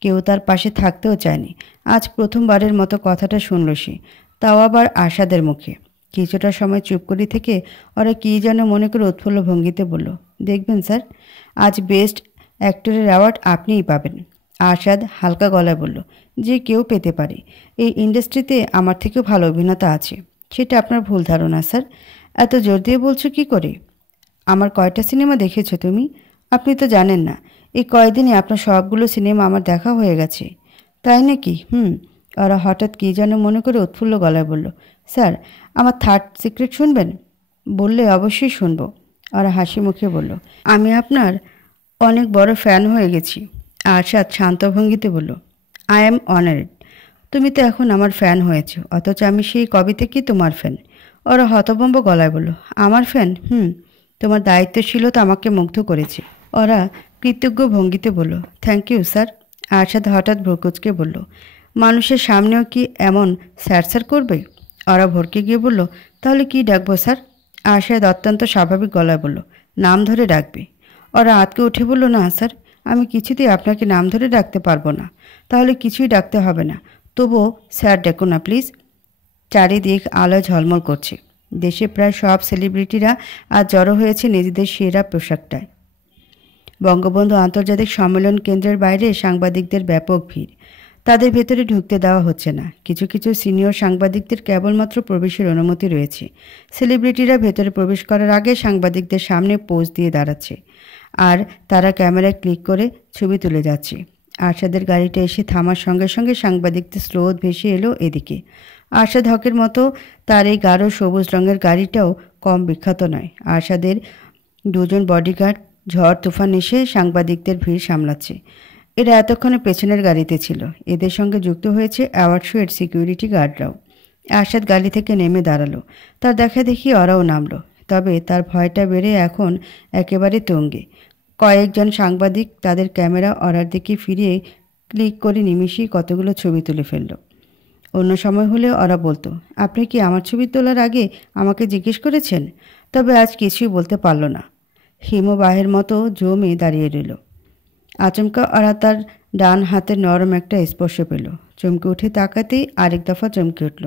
কেউ তার পাশে থাকতেও চায়নি। আজ প্রথমবারের মতো কথাটা শুনল সে, তাও আবার আশাদের মুখে। কিছুটা সময় চুপ করে থেকে ওরা কী যেন মনে করে উৎফুল্ল ভঙ্গিতে বলল, দেখবেন স্যার, আজ বেস্ট অ্যাক্টরের অ্যাওয়ার্ড আপনিই পাবেন। আরশাদ হালকা গলায় বলল, যে কেউ পেতে পারে। এই ইন্ডাস্ট্রিতে আমার থেকেও ভালো অভিনেতা আছে। সেটা আপনার ভুল ধারণা স্যার। এত জোর দিয়ে বলছো কি করে? আমার কয়টা সিনেমা দেখেছো তুমি? আপনি তো জানেন না। এই কয়দিনে আপনার সবগুলো সিনেমা আমার দেখা হয়ে গেছে। তাই নাকি? ওরা হঠাৎ কী যেন মনে করে উৎফুল্ল গলায় বলল, স্যার, আমার থার্ড সিক্রেট শুনবেন? বললে অবশ্যই শুনবো। ওরা হাসি মুখে বলল, আমি আপনার অনেক বড় ফ্যান হয়ে গেছি। আরশাদ শান্ত ভঙ্গিতে বলল, আই অ্যাম অনারেড। তুমি তো এখন আমার ফ্যান হয়েছ, অথচ আমি সেই কবে থেকেই তোমার ফ্যান। ওরা হতভম্ব গলায় বলল, আমার ফ্যান? তোমার দায়িত্বশীলতা আমাকে মুগ্ধ করেছে। ওরা কৃতজ্ঞ ভঙ্গিতে বলল, থ্যাংক ইউ স্যার। আরশাদ হঠাৎ ভ্রুকুচকে বলল, মানুষের সামনেও কি এমন স্যার করবে? ওরা ভরকে গিয়ে বলল, তাহলে কি ডাকবো স্যার? আরশাদ অত্যন্ত স্বাভাবিক গলায় বলল, নাম ধরে ডাকবে। ওরা আতকে উঠে বলল, না স্যার, আমি কিছুতেই আপনাকে নাম ধরে ডাকতে পারবো না। তাহলে কিছুই ডাকতে হবে না, তবুও স্যার ডেকো না প্লিজ। চারিদিক আলোয় ঝলমল করছে। দেশে প্রায় সব সেলিব্রিটিরা আজ জড়ো হয়েছে নিজেদের সেরা পোশাকটায়। বঙ্গবন্ধু আন্তর্জাতিক সম্মেলন কেন্দ্রের বাইরে সাংবাদিকদের ব্যাপক ভিড়। তাদের ভেতরে ঢুকতে দেওয়া হচ্ছে না। কিছু কিছু সিনিয়র সাংবাদিকদের কেবলমাত্র প্রবেশের অনুমতি রয়েছে। সেলিব্রিটিরা ভেতরে প্রবেশ করার আগে সাংবাদিকদের সামনে পোজ দিয়ে দাঁড়াচ্ছে, আর তারা ক্যামেরায় ক্লিক করে ছবি তুলে যাচ্ছে। আরশাদের গাড়িটা এসে থামার সঙ্গে সঙ্গে সাংবাদিকদের স্রোত ভেসে এলো এদিকে। আরশাদ হকের মতো তার এই গাঢ় সবুজ রঙের গাড়িটাও কম বিখ্যাত নয়। আরশাদের দুজন বডিগার্ড ঝড় তুফান এসে সাংবাদিকদের ভিড় সামলাচ্ছে। এরা এতক্ষণে পেছনের গাড়িতে ছিল। এদের সঙ্গে যুক্ত হয়েছে অ্যাওয়ার্ড শো এর সিকিউরিটি গার্ডরাও। আরশাদ গাড়ি থেকে নেমে দাঁড়ালো। তার দেখা দেখি ওরাও নামলো। তবে তার ভয়টা বেড়ে এখন একেবারে তুঙ্গে। কয়েকজন সাংবাদিক তাদের ক্যামেরা ওরার দিকে ফিরিয়ে ক্লিক করে নিমিষেই কতগুলো ছবি তুলে ফেলল। অন্য সময় হলে ওরা বলতো, আপনি কি আমার ছবি তোলার আগে আমাকে জিজ্ঞেস করেছেন? তবে আজ কিছুই বলতে পারল না। হিমবাহের মতো জমে দাঁড়িয়ে রইল। আচমকা ওরা তার ডান হাতের নরম একটা স্পর্শ পেল। চমকে উঠে তাকাতেই আরেক দফা চমকে উঠল।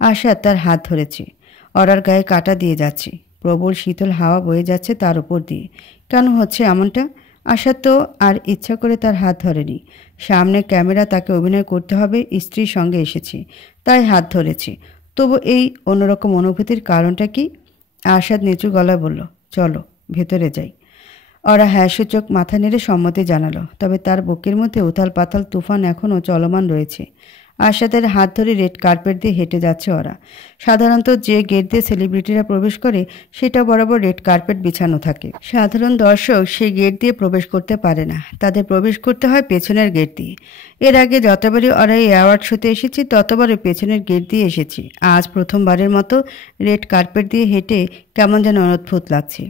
আরশাদ তার হাত ধরেছে। ওরার গায়ে কাটা দিয়ে যাচ্ছে। প্রবল শীতল হাওয়া বয়ে যাচ্ছে তার উপর দিয়ে। কেন হচ্ছে এমনটা? আরশাদ তো আর ইচ্ছা করে তার হাত ধরেনি। সামনে ক্যামেরা, তাকে অভিনয় করতে হবে, স্ত্রীর সঙ্গে এসেছে, তাই হাত ধরেছে। তবু এই অন্যরকম অনুভূতির কারণটা কি? আরশাদ নিচু গলায় বলল, চলো ভেতরে যাই। ওরা হ্যাঁ সূচক মাথা নেড়ে সম্মতি জানালো। তবে তার বুকের মধ্যে উথাল পাতাল তুফান এখনও চলমান রয়েছে। আরশাদের হাত ধরে রেড কার্পেট দিয়ে হেঁটে যাচ্ছে ওরা। সাধারণত যে গেট দিয়ে সেলিব্রিটিরা প্রবেশ করে সেটা বরাবর রেড কার্পেট বিছানো থাকে। সাধারণ দর্শক সেই গেট দিয়ে প্রবেশ করতে পারে না, তাদের প্রবেশ করতে হয় পেছনের গেট দিয়ে। এর আগে যতবারই ওরা এই অ্যাওয়ার্ড শোতে এসেছি ততবারই পেছনের গেট দিয়ে এসেছি। আজ প্রথমবারের মতো রেড কার্পেট দিয়ে হেঁটে কেমন যেন অদ্ভুত লাগছে।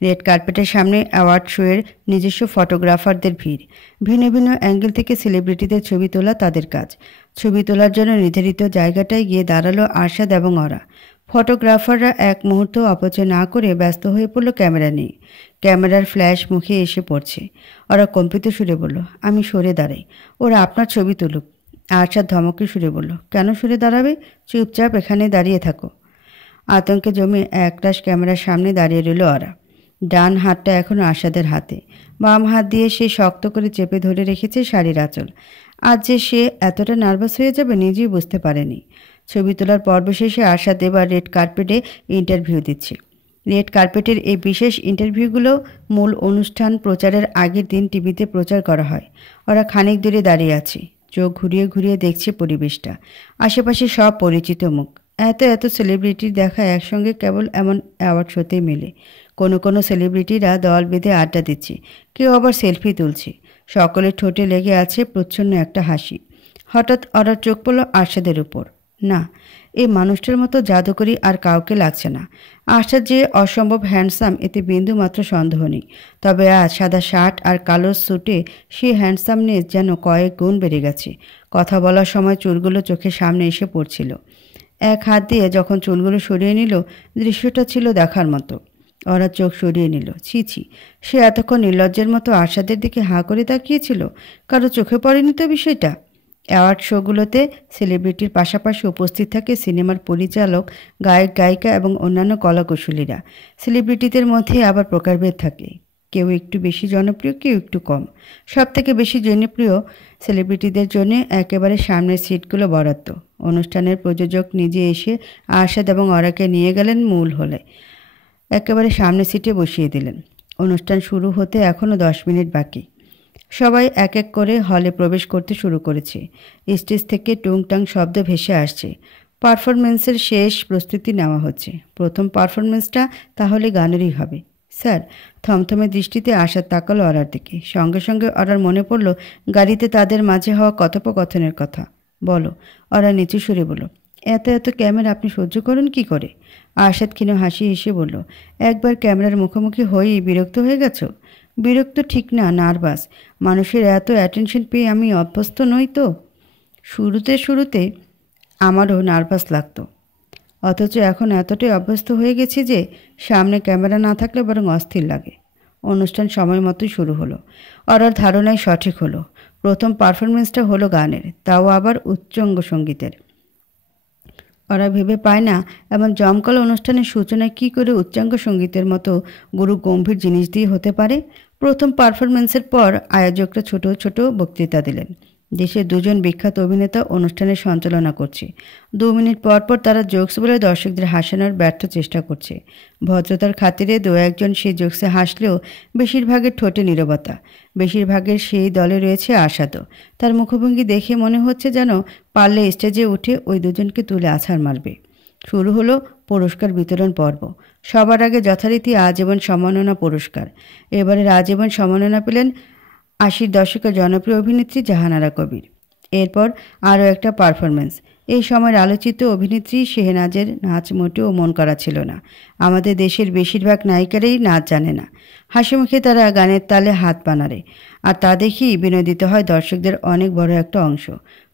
রেড কার্পেটের সামনে অ্যাওয়ার্ড শোয়ের নিজস্ব ফটোগ্রাফারদের ভিড়। ভিন্ন ভিন্ন অ্যাঙ্গেল থেকে সেলিব্রিটিদের ছবি তোলা তাদের কাজ। ছবি তোলার জন্য নির্ধারিত জায়গাটায় গিয়ে দাঁড়ালো আরশাদ এবং ওরা। ফটোগ্রাফাররা এক মুহূর্ত অপচয় না করে ব্যস্ত হয়ে পড়ল ক্যামেরা নিয়ে। ক্যামেরার ফ্ল্যাশ মুখে এসে পড়ছে। ওরা কম্পিত সুরে বলল, আমি সরে দাঁড়াই, ওরা আপনার ছবি তুলুক। আরশাদ ধমকে সুরে বলল, কেন সরে দাঁড়াবে? চুপচাপ এখানে দাঁড়িয়ে থাকো। আতঙ্কে জমে একরাশ ক্যামেরার সামনে দাঁড়িয়ে রইল ওরা। ডান হাতটা এখনও আরশাদের হাতে। বাম হাত দিয়ে সে শক্ত করে চেপে ধরে রেখেছে শাড়ির আঁচল। আজ যে সে এতটা নার্ভাস হয়ে যাবে নিজেই বুঝতে পারেনি। ছবি তোলার পর্ব শেষে আরশাদ এবার রেড কার্পেটে ইন্টারভিউ দিচ্ছে। রেড কার্পেটের এই বিশেষ ইন্টারভিউগুলো মূল অনুষ্ঠান প্রচারের আগের দিন টিভিতে প্রচার করা হয়। ওরা খানিক দূরে দাঁড়িয়ে আছে, চোখ ঘুরিয়ে ঘুরিয়ে দেখছে পরিবেশটা। আশেপাশে সব পরিচিত মুখ। এত এত সেলিব্রিটির দেখা একসঙ্গে কেবল এমন অ্যাওয়ার্ড শোতেই মেলে। কোনো কোনো সেলিব্রিটিরা দল বেঁধে আড্ডা দিচ্ছে, কেউ আবার সেলফি তুলছে। সকলের ঠোঁটে লেগে আছে প্রচ্ছন্ন একটা হাসি। হঠাৎ ওরা চোখ পড়ল আরশাদের উপর। না, এই মানুষটার মতো জাদুকরি আর কাউকে লাগছে না। আরশাদ যে অসম্ভব হ্যান্ডসাম এতে বিন্দু মাত্র সন্দেহ নেই। তবে আজ সাদা শার্ট আর কালো স্যুটে সেই হ্যান্ডসামনেস যেন কয়েক গুণ বেড়ে গেছে। কথা বলার সময় চুলগুলো চোখের সামনে এসে পড়ছিল। এক হাত দিয়ে যখন চুলগুলো সরিয়ে নিল, দৃশ্যটা ছিল দেখার মতো। ওরা চোখ সরিয়ে নিল। ছি ছি, সে এতক্ষণ নির্লজ্জের মতো আরশাদের দিকে হাঁ করে তাকিয়েছিল। কারো চোখে পড়েনি তো বিষয়টা? অ্যাওয়ার্ড শোগুলোতে সেলিব্রিটির পাশাপাশি উপস্থিত থাকে সিনেমার পরিচালক, গায়ক গায়িকা এবং অন্যান্য কলাকুশলীরা। সেলিব্রিটিদের মধ্যে আবার প্রকারভেদ থাকে, কেউ একটু বেশি জনপ্রিয়, কেউ একটু কম। সব থেকে বেশি জনপ্রিয় সেলিব্রিটিদের জন্য একেবারে সামনের সিটগুলো বরাদ্দ। অনুষ্ঠানের প্রযোজক নিজে এসে আরশাদ এবং ওরাকে নিয়ে গেলেন মূল হলে, একেবারে সামনের সিটে বসিয়ে দিলেন। অনুষ্ঠান শুরু হতে এখনও 10 মিনিট বাকি। সবাই এক এক করে হলে প্রবেশ করতে শুরু করেছে। স্টেজ থেকে টুংটাং শব্দ ভেসে আসছে। পারফরমেন্সের শেষ প্রস্তুতি নেওয়া হচ্ছে। প্রথম পারফরমেন্সটা তাহলে গানেরই হবে। স্যার, থমথমে দৃষ্টিতে আরশাদ তাকালো ওরার দিকে। সঙ্গে সঙ্গে ওরার মনে পড়ল গাড়িতে তাদের মাঝে হওয়া কথোপকথনের কথা। বলো, ওরা নিচু সুরে বলল। এত এত ক্যামেরা আপনি সহ্য করেন কি করে? আরশাদ ক্ষীণ হাসি হেসে বলল, একবার ক্যামেরার মুখোমুখি হয়েই বিরক্ত হয়ে গেছো? বিরক্ত ঠিক না, নার্ভাস। মানুষের এত অ্যাটেনশন পেয়ে আমি অভ্যস্ত নই তো। শুরুতে আমারও নার্ভাস লাগতো, অথচ এখন এতটাই অভ্যস্ত হয়ে গেছি যে সামনে ক্যামেরা না থাকলে বরং অস্থির লাগে। অনুষ্ঠান সময় মতোই শুরু হলো। ওরার ধারণাই সঠিক হলো। প্রথম পারফরমেন্সটা হলো গানের, তাও আবার উচ্চাঙ্গ সঙ্গীতের। ওরা ভেবে পায় না এমন জমকালো অনুষ্ঠানের সূচনা কী করে উচ্চাঙ্গ সঙ্গীতের মতো গুরু গম্ভীর জিনিস দিয়ে হতে পারে। প্রথম পারফরমেন্সের পর আয়োজকরা ছোট ছোট বক্তৃতা দিলেন। দেশের দুজন বিখ্যাত অভিনেতা অনুষ্ঠানের সঞ্চালনা করছে। 2 মিনিট পর পর তারা জোকস বলে দর্শকদের হাসানোর ব্যর্থ চেষ্টা করছে। ভদ্রতার খাতিরে 2-1 সেই জোকসে হাসলেও বেশিরভাগের ঠোঁটে নীরবতা। বেশিরভাগের সেই দলে রয়েছে আশাদও। তার মুখভঙ্গি দেখে মনে হচ্ছে যেন পারলে স্টেজে উঠে ওই দুজনকে তুলে আছাড় মারবে। শুরু হলো পুরস্কার বিতরণ পর্ব। সবার আগে যথারীতি আজীবন সম্মাননা পুরস্কার। এবারের আজীবন সম্মাননা পেলেন 80 দশকের জনপ্রিয় অভিনেত্রী জাহানারা কবির। এরপর আরও একটা পারফরমেন্স। এই সময়ের আলোচিত অভিনেত্রী শেহনাজের নাচ মোটেও মন করা ছিল না। আমাদের দেশের বেশিরভাগ নায়িকারাই নাচ জানে না। হাসিমুখে তারা গানের তালে হাত পা নাড়ে, আর তা দেখেই বিনোদিত হয় দর্শকদের অনেক বড় একটা অংশ।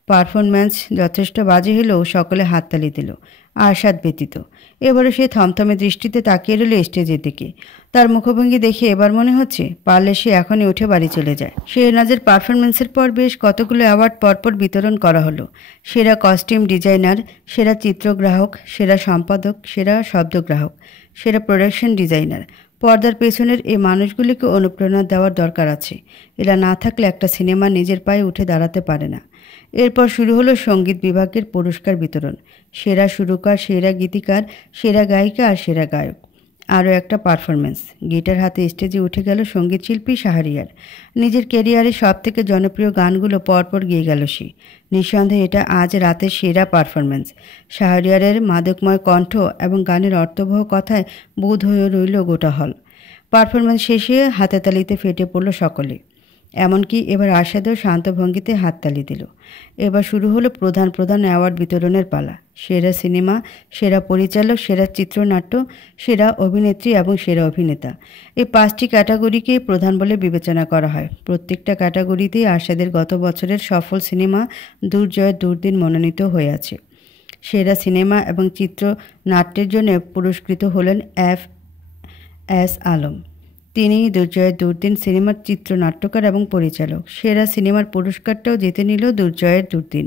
পারফরম্যান্স যথেষ্ট বাজে হলেও সকলে হাততালি দিল, আরশাদ ব্যতীত। এবারে সে থমথমে দৃষ্টিতে তাকিয়ে রইল স্টেজের দিকে। তার মুখভঙ্গি দেখে এবার মনে হচ্ছে পারলে সে এখনই উঠে বাড়ি চলে যায়। শেহনাজের পারফরমেন্সের পর বেশ কতগুলো অ্যাওয়ার্ড পরপর বিতরণ করা হলো। সেরা কস্টিউম ডিজাইনার, সেরা চিত্রগ্রাহক, সেরা সম্পাদক, সেরা শব্দগ্রাহক, সেরা প্রোডাকশন ডিজাইনার। পর্দার পেছনের এই মানুষগুলিকে অনুপ্রেরণা দেওয়ার দরকার আছে। এরা না থাকলে একটা সিনেমা নিজের পায়ে উঠে দাঁড়াতে পারে না। এরপর শুরু হলো সঙ্গীত বিভাগের পুরস্কার বিতরণ। সেরা সুরকার, সেরা গীতিকার, সেরা গায়িকা আর সেরা গায়ক। আরও একটা পারফরমেন্স। গিটার হাতে স্টেজে উঠে গেল সঙ্গীতশিল্পী শাহরিয়ার। নিজের ক্যারিয়ারে সবথেকে জনপ্রিয় গানগুলো পরপর গেয়ে গেল সে। নিঃসন্দেহে এটা আজ রাতের সেরা পারফরমেন্স। শাহরিয়ারের মাদকময় কণ্ঠ এবং গানের অর্থবহ কথায় বোধ হয়ে রইল গোটা হল। পারফরমেন্স শেষে হাতেতালিতে ফেটে পড়ল সকলে। এমনকি এবার আরশাদও শান্ত ভঙ্গিতে হাততালি দিল। এবার শুরু হলো প্রধান প্রধান অ্যাওয়ার্ড বিতরণের পালা। সেরা সিনেমা, সেরা পরিচালক, সেরা চিত্রনাট্য, সেরা অভিনেত্রী এবং সেরা অভিনেতা। এই 5টি ক্যাটাগরিকে প্রধান বলে বিবেচনা করা হয়। প্রত্যেকটা ক্যাটাগরিতেই আরশাদের গত বছরের সফল সিনেমা দুর্জয়ের দুর্দিন মনোনীত হয়ে আছে। সেরা সিনেমা এবং চিত্রনাট্যের জন্য পুরস্কৃত হলেন এস আলম। তিনি দুর্জয়ের দুর্দিন সিনেমার চিত্রনাট্যকার এবং পরিচালক। সেরা সিনেমার পুরস্কারটাও জিতে নিল দুর্জয়ের দুর্দিন।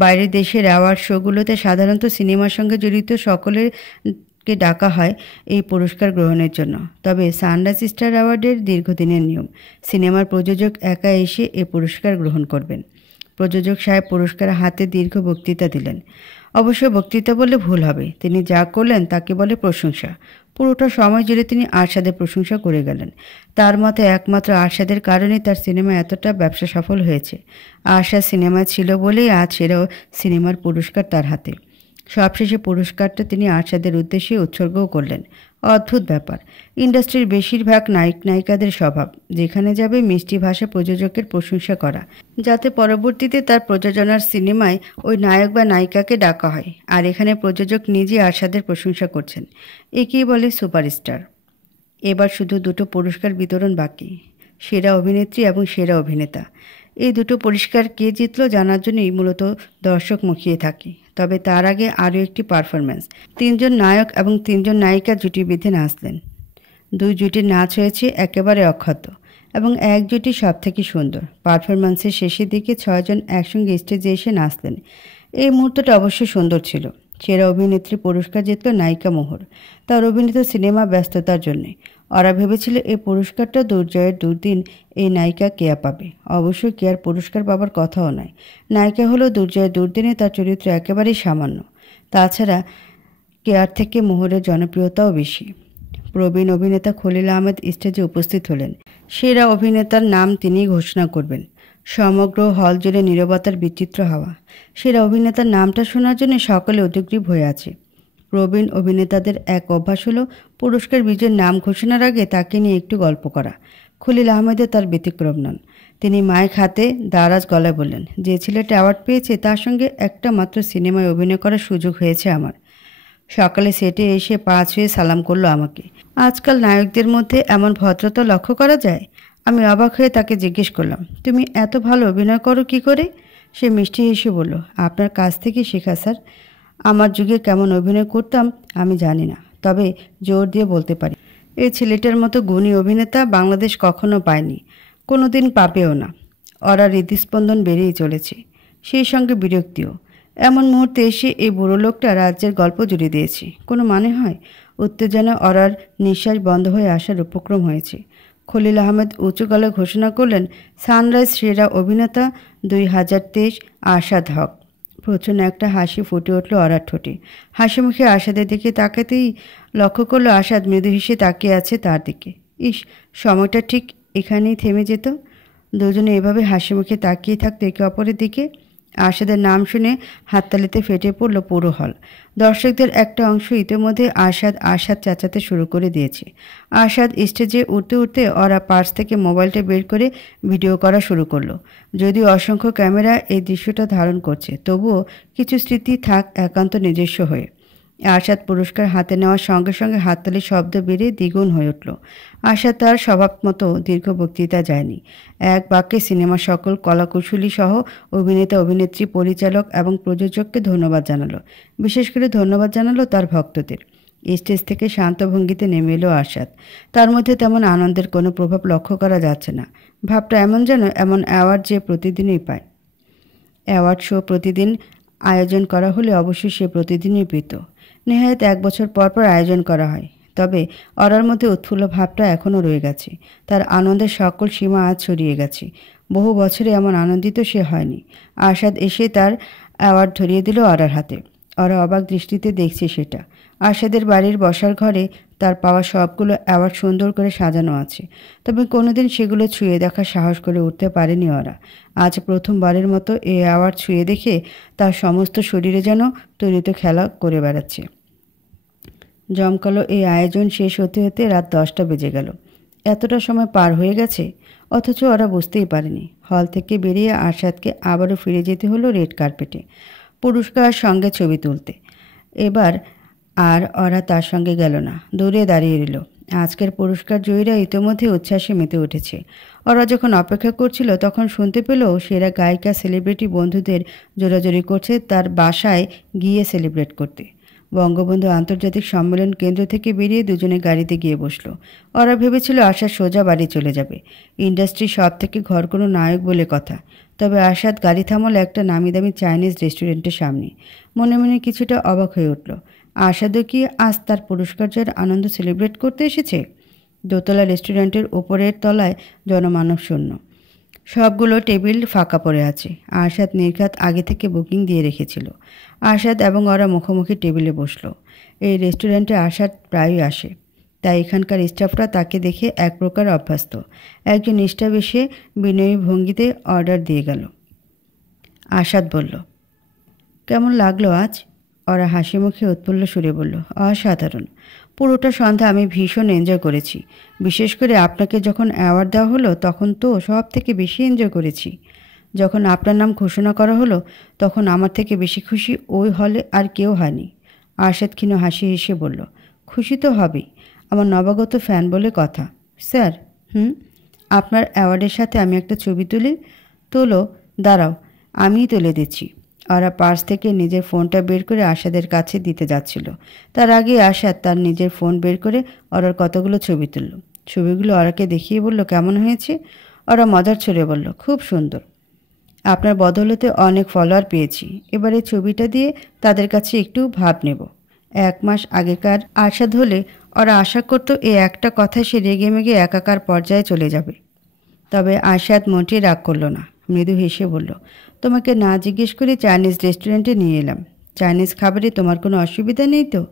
বাইরের দেশের অ্যাওয়ার্ড শোগুলোতে সাধারণত সিনেমার সঙ্গে জড়িত সকলকে ডাকা হয় এই পুরস্কার গ্রহণের জন্য। তবে সানরাইজ স্টার অ্যাওয়ার্ডের দীর্ঘদিনের নিয়ম, সিনেমার প্রযোজক একা এসে এ পুরস্কার গ্রহণ করবেন। প্রযোজক সাহেব পুরস্কার হাতে দীর্ঘ বক্তৃতা দিলেন। অবশ্য বক্তৃতা বললে ভুল হবে, তিনি যা করলেন তাকে বলে প্রশংসা। পুরোটা সময় জুড়ে তিনি আরশাদের প্রশংসা করে গেলেন। তার মতে একমাত্র আরশাদের কারণেই তার সিনেমা এতটা ব্যবসা সফল হয়েছে। আরশাদ সিনেমা ছিল বলেই আজ সেরা সিনেমার পুরস্কার তার হাতে। সবশেষে পুরস্কারটা তিনি আরশাদের উদ্দেশ্যে উৎসর্গও করলেন। অদ্ভুত ব্যাপার, ইন্ডাস্ট্রির বেশিরভাগ নায়ক নায়িকাদের স্বভাব যেখানে যাবে মিষ্টি ভাষা প্রযোজকের প্রশংসা করা, যাতে পরবর্তীতে তার প্রযোজনার সিনেমায় ওই নায়ক বা নায়িকাকে ডাকা হয়। আর এখানে প্রযোজক নিজে আরশাদের প্রশংসা করছেন। একেই বলে সুপারস্টার। এবার শুধু দুটো পুরস্কার বিতরণ বাকি, সেরা অভিনেত্রী এবং সেরা অভিনেতা। এই দুটো পুরস্কার কে জিতল জানার জন্যই মূলত দর্শক মুখিয়ে থাকে। তবে তার আগে আরও একটি পারফরম্যান্স। 3 জন নায়ক এবং 3 জন নায়িকা জুটি বেঁধে নাচলেন। 2 জুটির নাচ হয়েছে একেবারে অক্ষত এবং এক জুটি সব থেকে সুন্দর। পারফরম্যান্সের শেষের দিকে 6 জন একসঙ্গে স্টেজে এসে নাচলেন। এই মুহূর্তটা অবশ্যই সুন্দর ছিল। সেরা অভিনেত্রী পুরস্কার জিতল নায়িকা মোহর, তার অভিনীত সিনেমা ব্যস্ততার জন্যে। ওরা ভেবেছিল এই পুরস্কারটা দুর্জয়ের দুর্দিন এই নায়িকা কেয়া পাবে। অবশ্যই কেয়ার পুরস্কার পাবার কথাও নয়। নায়িকা হলো দুর্জয়ের দুর্দিনে তার চরিত্র একেবারেই সামান্য। তাছাড়া কেয়ার থেকে মোহরের জনপ্রিয়তাও বেশি। প্রবীণ অভিনেতা খলিল আহমেদ স্টেজে উপস্থিত হলেন। সেরা অভিনেতার নাম তিনিই ঘোষণা করবেন। সমগ্র হল জুড়ে নীরবতার বিচিত্র হাওয়া। সেরা অভিনেতার নামটা শোনার জন্য সকলে উদ্গ্রীব হয়ে আছে। প্রবীণ অভিনেতাদের এক অভ্যাস হলো পুরস্কার বিজয়ের নাম ঘোষণার আগে তাকে নিয়ে একটু গল্প করা। খলিল আহমেদের তার ব্যতিক্রম নন। তিনি মাইক হাতে দারাজ গলায় বললেন, যে ছেলেটা অ্যাওয়ার্ড পেয়েছে তার সঙ্গে একটা মাত্র সিনেমায় অভিনয় করার সুযোগ হয়েছে আমার। সকালে সেটে এসে পা ছুঁয়ে সালাম করলো আমাকে। আজকাল নায়কদের মধ্যে এমন ভদ্রতা লক্ষ্য করা যায়। আমি অবাক হয়ে তাকে জিজ্ঞেস করলাম, তুমি এত ভালো অভিনয় করো কি করে? সে মিষ্টি হেসে বলল, আপনার কাছ থেকে শেখা স্যার। আমার যুগে কেমন অভিনয় করতাম আমি জানি না, তবে জোর দিয়ে বলতে পারি এই ছেলেটার মতো গুণী অভিনেতা বাংলাদেশ কখনো পায়নি, কোনো দিন পাবেও না। ওরা হৃদস্পন্দন বেড়েই চলেছে, সেই সঙ্গে বিরক্তিও। এমন মুহূর্তে এসে এই বুড়ো লোকটা রাজ্যের গল্প জুড়ে দিয়েছে, কোনো মানে হয়? উত্তেজনা ওরার নিঃশ্বাস বন্ধ হয়ে আসার উপক্রম হয়েছে। খলিল আহমেদ উঁচু গলায় ঘোষণা করলেন, সানরাইজ সেরা অভিনেতা 2023 আরশাদ হক। প্রচণ্ড একটা হাসি ফুটে উঠল অরার ঠোঁটে। হাসি মুখে আরশাদের দিকে তাকাতেই লক্ষ্য করলো আরশাদ মৃদু হেসে তাকিয়ে আছে তার দিকে। ইস, সময়টা ঠিক এখানেই থেমে যেত। দুজনে এভাবে হাসি মুখে তাকিয়ে থাকতো একে অপরের দিকে। আরশাদের নাম শুনে হাততালিতে ফেটে পড়ল পুরো হল। দর্শকদের একটা অংশ ইতিমধ্যে আরশাদ আরশাদ চেঁচাতে শুরু করে দিয়েছে। আরশাদ স্টেজে উঠতে উঠতে ওরা পার্স থেকে মোবাইলটা বের করে ভিডিও করা শুরু করলো। যদিও অসংখ্য ক্যামেরা এই দৃশ্যটা ধারণ করছে, তবুও কিছু স্মৃতি থাক একান্ত নিজস্ব হয়ে। আরশাদ পুরস্কার হাতে নেওয়ার সঙ্গে সঙ্গে হাততালির শব্দ বেড়ে দ্বিগুণ হয়ে উঠল। আরশাদ তার স্বভাব মতো দীর্ঘ বক্তৃতা যায়নি। এক বাক্যে সিনেমার সকল কলাকুশলী সহ অভিনেতা, অভিনেত্রী, পরিচালক এবং প্রযোজককে ধন্যবাদ জানালো। বিশেষ করে ধন্যবাদ জানালো তার ভক্তদের। স্টেজ থেকে শান্ত ভঙ্গিতে নেমে এলো আরশাদ। তার মধ্যে তেমন আনন্দের কোনো প্রভাব লক্ষ্য করা যাচ্ছে না। ভাবটা এমন যেন এমন অ্যাওয়ার্ড যে প্রতিদিনই পায়। অ্যাওয়ার্ড শো প্রতিদিন আয়োজন করা হলে অবশ্যই সে প্রতিদিনই পেত। নেহায়েত 1 বছর পর পর আয়োজন করা হয়। তবে অরার মধ্যে উৎফুল্ল ভাবটা এখনও রয়ে গেছে। তার আনন্দের সকল সীমা আজ ছড়িয়ে গেছে। বহু বছরে এমন আনন্দিত সে হয়নি। আরশাদ এসে তার অ্যাওয়ার্ড ধরিয়ে দিল অরার হাতে। অরা অবাক দৃষ্টিতে দেখছে সেটা। আরশাদের বাড়ির বসার ঘরে তার পাওয়া সবগুলো অ্যাওয়ার্ড সুন্দর করে সাজানো আছে। তবে কোনোদিন সেগুলো ছুঁয়ে দেখার সাহস করে উঠতে পারেনি ওরা। আজ প্রথমবারের মতো এই অ্যাওয়ার্ড ছুঁয়ে দেখে তার সমস্ত শরীরে যেন তড়িত খেলা করে বেড়াচ্ছে। জমকালো এই আয়োজন শেষ হতে হতে রাত 10টা বেজে গেল। এতটা সময় পার হয়ে গেছে, অথচ ওরা বুঝতেই পারেনি। হল থেকে বেরিয়ে আরশাদকে আবারও ফিরে যেতে হলো রেড কার্পেটে পুরস্কার সঙ্গে ছবি তুলতে। এবার আর ওরা তার সঙ্গে গেল না, দূরে দাঁড়িয়ে রইল। আজকের পুরস্কার জয়ীরা ইতিমধ্যে উচ্ছ্বাসে মেতে উঠেছে। ওরা যখন অপেক্ষা করছিল তখন শুনতে পেল সেরা গায়িকা সেলিব্রিটি বন্ধুদের জোরাজোরি করছে তার বাসায় গিয়ে সেলিব্রেট করতে। বঙ্গবন্ধু আন্তর্জাতিক সম্মেলন কেন্দ্র থেকে বেরিয়ে দুজনে গাড়িতে গিয়ে বসলো। ওরা ভেবেছিল আরশাদ সোজা বাড়ি চলে যাবে। ইন্ডাস্ট্রির সব থেকে ঘর কোনো নায়ক বলে কথা। তবে আরশাদ গাড়ি থামাল একটা নামি দামি চাইনিজ রেস্টুরেন্টের সামনে। মনে মনে কিছুটা অবাক হয়ে উঠল। আরশাদও কি আজ তার পুরস্কার জয়ের আনন্দ সেলিব্রেট করতে এসেছে? দোতলা রেস্টুরেন্টের ওপরের তলায় জনমানব শূন্য। সবগুলো টেবিল ফাঁকা পড়ে আছে। আরশাদ নির্ঘাত আগে থেকে বুকিং দিয়ে রেখেছিল। আরশাদ এবং ওরা মুখোমুখি টেবিলে বসলো। এই রেস্টুরেন্টে আরশাদ প্রায়ই আসে, তাই এখানকার স্টাফরা তাকে দেখে এক প্রকার অভ্যস্ত। একজন স্টাফ এসে বিনয়ী ভঙ্গিতে অর্ডার দিয়ে গেল। আরশাদ বলল, কেমন লাগলো আজ? ওরা হাসি মুখে উৎফুল্ল সুরে বলল, অসাধারণ। পুরোটা সন্ধ্যা আমি ভীষণ এনজয় করেছি। বিশেষ করে আপনাকে যখন অ্যাওয়ার্ড দেওয়া হলো তখন তো সব থেকে বেশি এনজয় করেছি। যখন আপনার নাম ঘোষণা করা হলো তখন আমার থেকে বেশি খুশি ওই হলে আর কেউ হয়নি। আরশাদ ক্ষীণ হাসি হেসে বলল, খুশি তো হবেই, আমার নবাগত ফ্যান বলে কথা। স্যার, আপনার অ্যাওয়ার্ডের সাথে আমি একটা ছবি তুলি। তোলো, দাঁড়াও, আমিই তুলে দিচ্ছি। ওরা পার্স থেকে নিজের ফোনটা বের করে আরশাদের কাছে দিতে যাচ্ছিল। তার আগে আরশাদ তার নিজের ফোন বের করে ওরার কতগুলো ছবি তুলল। ছবিগুলো ওরাকে দেখিয়ে বলল, কেমন হয়েছে? ওরা মজার ছড়ে বলল, খুব সুন্দর। আপনার বদৌলতে অনেক ফলোয়ার পেয়েছি। এবার এই ছবিটা দিয়ে তাদের কাছে একটু ভাব নেব। 1 মাস আগেকার আরশাদ হলে ওরা আশা করতো এই একটা কথায় সে রেগে মেগে একাকার পর্যায়ে চলে যাবে। তবে আরশাদ মোটেই রাগ করল না। মৃদু হেসে বলল, তোমাকে না জিজ্ঞেস করে চাইনিজ রেস্টুরেন্টে নিয়ে এলাম। চাইনিজ খাবারে তোমার কোনো অসুবিধা নেই তো?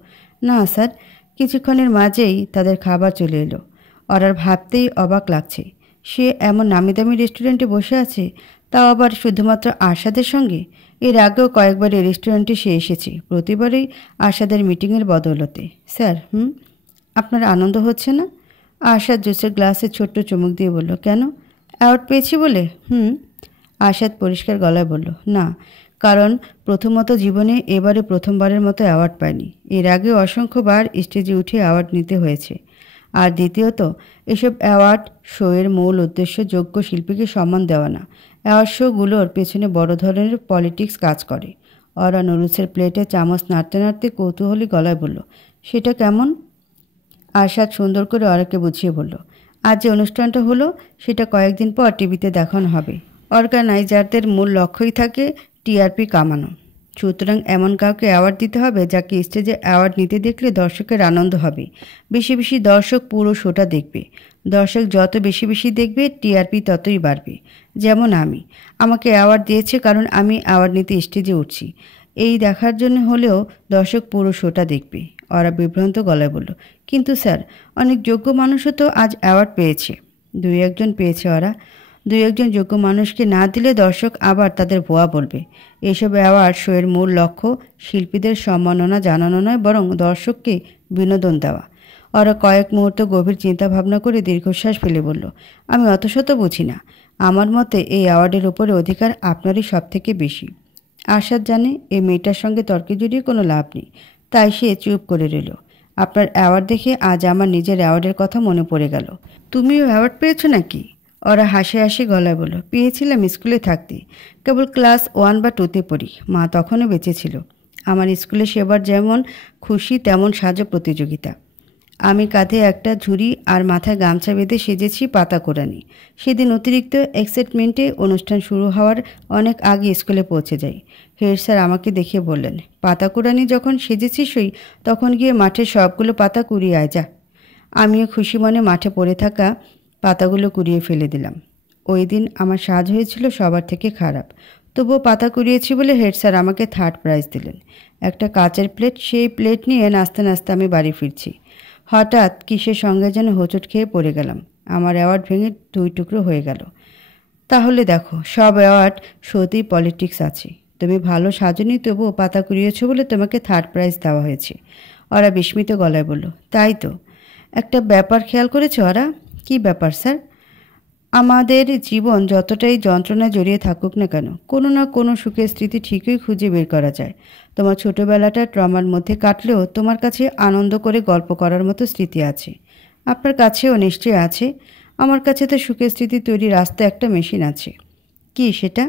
না স্যার। কিছুক্ষণের মাঝেই তাদের খাবার চলে এলো। ওরার ভাবতেই অবাক লাগছে, সে এমন নামি দামি রেস্টুরেন্টে বসে আছে, তাও আবার শুধুমাত্র আরশাদের সঙ্গে। এর আগেও কয়েকবার এই রেস্টুরেন্টে সে এসেছে, প্রতিবারই আরশাদের মিটিংয়ের বদৌলতে। স্যার, আপনার আনন্দ হচ্ছে না? আরশাদ জুসের গ্লাসে ছোট্ট চুমুক দিয়ে বলল, কেন? অ্যাওয়ার্ড পেয়েছি বলে? আরশাদ পরিষ্কার গলায় বলল, না, কারণ প্রথমত জীবনে এবারে প্রথমবারের মতো অ্যাওয়ার্ড পায়নি। এর আগে অসংখ্যবার স্টেজে উঠে অ্যাওয়ার্ড নিতে হয়েছে। আর দ্বিতীয়ত, এসব অ্যাওয়ার্ড শোয়ের মূল উদ্দেশ্য যোগ্য শিল্পীকে সম্মান দেওয়া না। অ্যাওয়ার্ড শোগুলোর পেছনে বড় ধরনের পলিটিক্স কাজ করে। ওরা নুডলসের প্লেটে চামচ নাড়তে নাড়তে কৌতূহলী গলায় বলল, সেটা কেমন? আরশাদ সুন্দর করে ওরাকে বুঝিয়ে বলল, আজ যে অনুষ্ঠানটা হলো সেটা কয়েকদিন পর টিভিতে দেখানো হবে। অর্গানাইজারদের মূল লক্ষ্যই থাকে টিআরপি কামানো। সুতরাং এমন কাউকে অ্যাওয়ার্ড দিতে হবে যাকে স্টেজে অ্যাওয়ার্ড নিতে দেখলে দর্শকের আনন্দ হবে। বেশি বেশি দর্শক পুরো শোটা দেখবে। দর্শক যত বেশি বেশি দেখবে টিআরপি ততই বাড়বে। যেমন আমাকে অ্যাওয়ার্ড দিয়েছে কারণ আমি অ্যাওয়ার্ড নিতে স্টেজে উঠছি। এই দেখার জন্য হলেও দর্শক পুরো শোটা দেখবে। ওরা বিভ্রান্ত গলায় বলল, কিন্তু স্যার, অনেক যোগ্য মানুষও তো আজ অ্যাওয়ার্ড পেয়েছে। দুই একজন পেয়েছে ওরা। দুই একজন যোগ্য মানুষকে না দিলে দর্শক আবার তাদের ভুয়া বলবে। এসব অ্যাওয়ার্ড শোয়ের মূল লক্ষ্য শিল্পীদের সম্মাননা জানানো নয়, বরং দর্শককে বিনোদন দেওয়া। ওরা কয়েক মুহূর্ত গভীর চিন্তা ভাবনা করে দীর্ঘশ্বাস ফেলে বলল, আমি অত শত বুঝি না। আমার মতে এই অ্যাওয়ার্ডের উপরে অধিকার আপনারই সব থেকে বেশি। আরশাদ জানে এই মেয়েটার সঙ্গে তর্কে জড়িয়ে কোনো লাভ নেই, তাই সে চুপ করে রইল। আপনার অ্যাওয়ার্ড দেখে আজ আমার নিজের অ্যাওয়ার্ডের কথা মনে পড়ে গেল। তুমিও অ্যাওয়ার্ড পেয়েছো নাকি? ওরা হাসি হাসি গলায় বলল, পেয়েছিলাম স্কুলে থাকতে। কেবল ক্লাস 1 বা 2তে পড়ি। মা তখনও বেঁচে ছিল। আমার স্কুলে সেবার যেমন খুশি তেমন সাজো প্রতিযোগিতা। আমি কাঁধে একটা ঝুড়ি আর মাথায় গামছা বেঁধে সেজেছি পাতা কোরানি। সেদিন অতিরিক্ত এক্সাইটমেন্টে অনুষ্ঠান শুরু হওয়ার অনেক আগে স্কুলে পৌঁছে যাই। হেড স্যার আমাকে দেখে বললেন, পাতা কোরানি যখন সেজেছিসই তখন গিয়ে মাঠের সবগুলো পাতা কুড়িয়ে আয় যা। আমিও খুশি মনে মাঠে পড়ে থাকা পাতাগুলো কুড়িয়ে ফেলে দিলাম। ওই দিন আমার সাজ হয়েছিল সবার থেকে খারাপ। তবুও পাতা কুড়িয়েছি বলে হেড স্যার আমাকে 3rd প্রাইজ দিলেন। একটা কাচের প্লেট, সেই প্লেট নিয়ে নাচতে নাচতে আমি বাড়ি ফিরছি। হঠাৎ কিসের সঙ্গে যেন হোঁচট খেয়ে পড়ে গেলাম। আমার অ্যাওয়ার্ড ভেঙে 2 টুকরো হয়ে গেল। তাহলে দেখো, সব অ্যাওয়ার্ড শোতেই পলিটিক্স আছে। তুমি ভালো সাজনি, তবুও পাতা কুড়িয়েছো বলে তোমাকে 3rd প্রাইজ দেওয়া হয়েছে। ওরা বিস্মিত গলায় বলল, তাই তো। একটা ব্যাপার খেয়াল করেছো ওরা? কি ব্যাপার স্যার? আমাদের জীবন যতটাই যন্ত্রণায় জড়িয়ে থাকুক না কেন, কোনো না কোনো সুখের স্মৃতি ঠিকই খুঁজে বের করা যায়। তোমার ছোটোবেলাটা ট্রমার মধ্যে কাটলেও তোমার কাছে আনন্দ করে গল্প করার মতো স্মৃতি আছে। আপনার কাছেও নিশ্চয়ই আছে। আমার কাছে তো সুখের স্মৃতি তৈরির রাস্তা একটা মেশিন আছে। কি সেটা?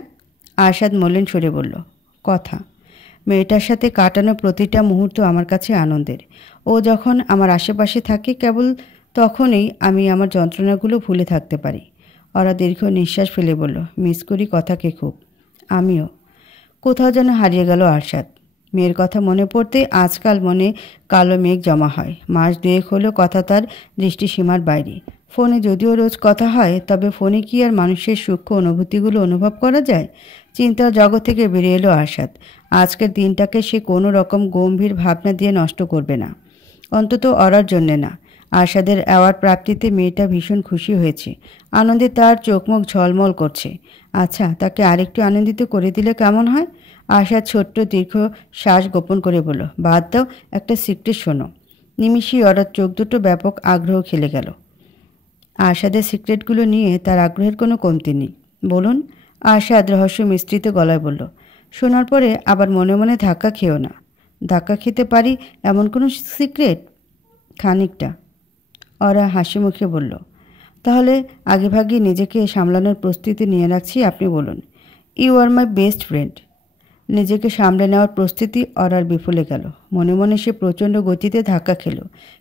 আরশাদ মলিন সরে বলল, কথা। মেয়েটার সাথে কাটানো প্রতিটা মুহূর্ত আমার কাছে আনন্দের। ও যখন আমার আশেপাশে থাকে কেবল তখনই আমি আমার যন্ত্রণাগুলো ভুলে থাকতে পারি। ওরা দীর্ঘ নিঃশ্বাস ফেলে বলল, মিস করি কথাকে খুব। আমিও। কোথাও যেন হারিয়ে গেল আরশাদ। মেয়ের কথা মনে পড়তে আজকাল মনে কালো মেঘ জমা হয়। মাস 2 হলেও কথা তার দৃষ্টিসীমার বাইরে। ফোনে যদিও রোজ কথা হয়, তবে ফোনে কি আর মানুষের সূক্ষ্ম অনুভূতিগুলো অনুভব করা যায়? চিন্তার জগৎ থেকে বেরিয়ে এলো আরশাদ। আজকের দিনটাকে সে কোনো রকম গম্ভীর ভাবনা দিয়ে নষ্ট করবে না, অন্তত অরার জন্যে না। আরশাদের অ্যাওয়ার্ড প্রাপ্তিতে মেয়েটা ভীষণ খুশি হয়েছে। আনন্দে তার চোখমুখ ঝলমল করছে। আচ্ছা, তাকে আরেকটু আনন্দিত করে দিলে কেমন হয়? আরশাদ ছোট্ট দীর্ঘ শ্বাস গোপন করে বলল, বাদ দাও, একটা সিক্রেট শোনো। নিমিষেই ওরার চোখ দুটো ব্যাপক আগ্রহ খেলে গেল। আরশাদের সিক্রেটগুলো নিয়ে তার আগ্রহের কোনো কমতি নেই। বলুন। আরশাদ রহস্য মিশ্রিত গলায় বলল। শোনার পরে আবার মনে মনে ধাক্কা খেও না। ধাক্কা খেতে পারি এমন কোনো সিক্রেট? খানিকটা। ওরা হাসি মুখে বলল, তাহলে আগেভাগে নিজেকে সামলানোর প্রস্তুতি নিয়ে রাখছি, আপনি বলুন। You are my best friend. নিজেকে সামলে নেওয়ার প্রস্তুতি ওরার বিফলে গেল। মনে মনে সে প্রচণ্ড গতিতে ধাক্কা খেল।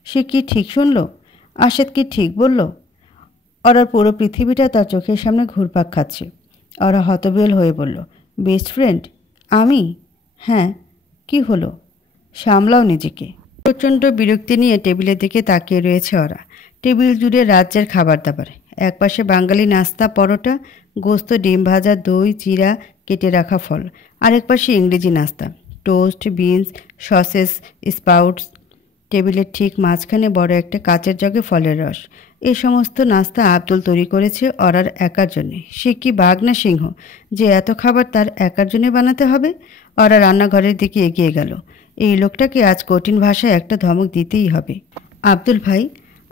সে কি ঠিক শুনল? আরশাদ কি ঠিক বলল? ওরার পুরো পৃথিবীটা তার চোখের সামনে ঘুরপাক খাচ্ছে। ওরা হতবিহ্বল হয়ে বলল, বেস্ট ফ্রেন্ড? আমি? হ্যাঁ। কি হলো? সামলাও নিজেকে। প্রচণ্ড বিরক্তি নিয়ে টেবিলের দিকে তাকিয়ে রয়েছে ওরা। টেবিল জুড়ে রাজ্যের খাবার দাবার। একপাশে বাঙালি নাস্তা, পরোটা, গোস্ত, ডিম ভাজা, দই, চিরা, কেটে রাখা ফল। আরেক পাশে ইংরেজি নাস্তা, টোস্ট, বিনস, সসেস, স্পাউটস। টেবিলের ঠিক মাঝখানে বড় একটা কাচের জগে ফলের রস। এই সমস্ত নাস্তা আব্দুল তৈরি করেছে ওরার একার জন্যে। সে কি বাঘ না সিংহ যে এত খাবার তার একার জন্যে বানাতে হবে? ওরা রান্নাঘরের দিকে এগিয়ে গেল। এই লোকটাকে আজ কঠিন ভাষায় একটা ধমক দিতেই হবে। আব্দুল ভাই।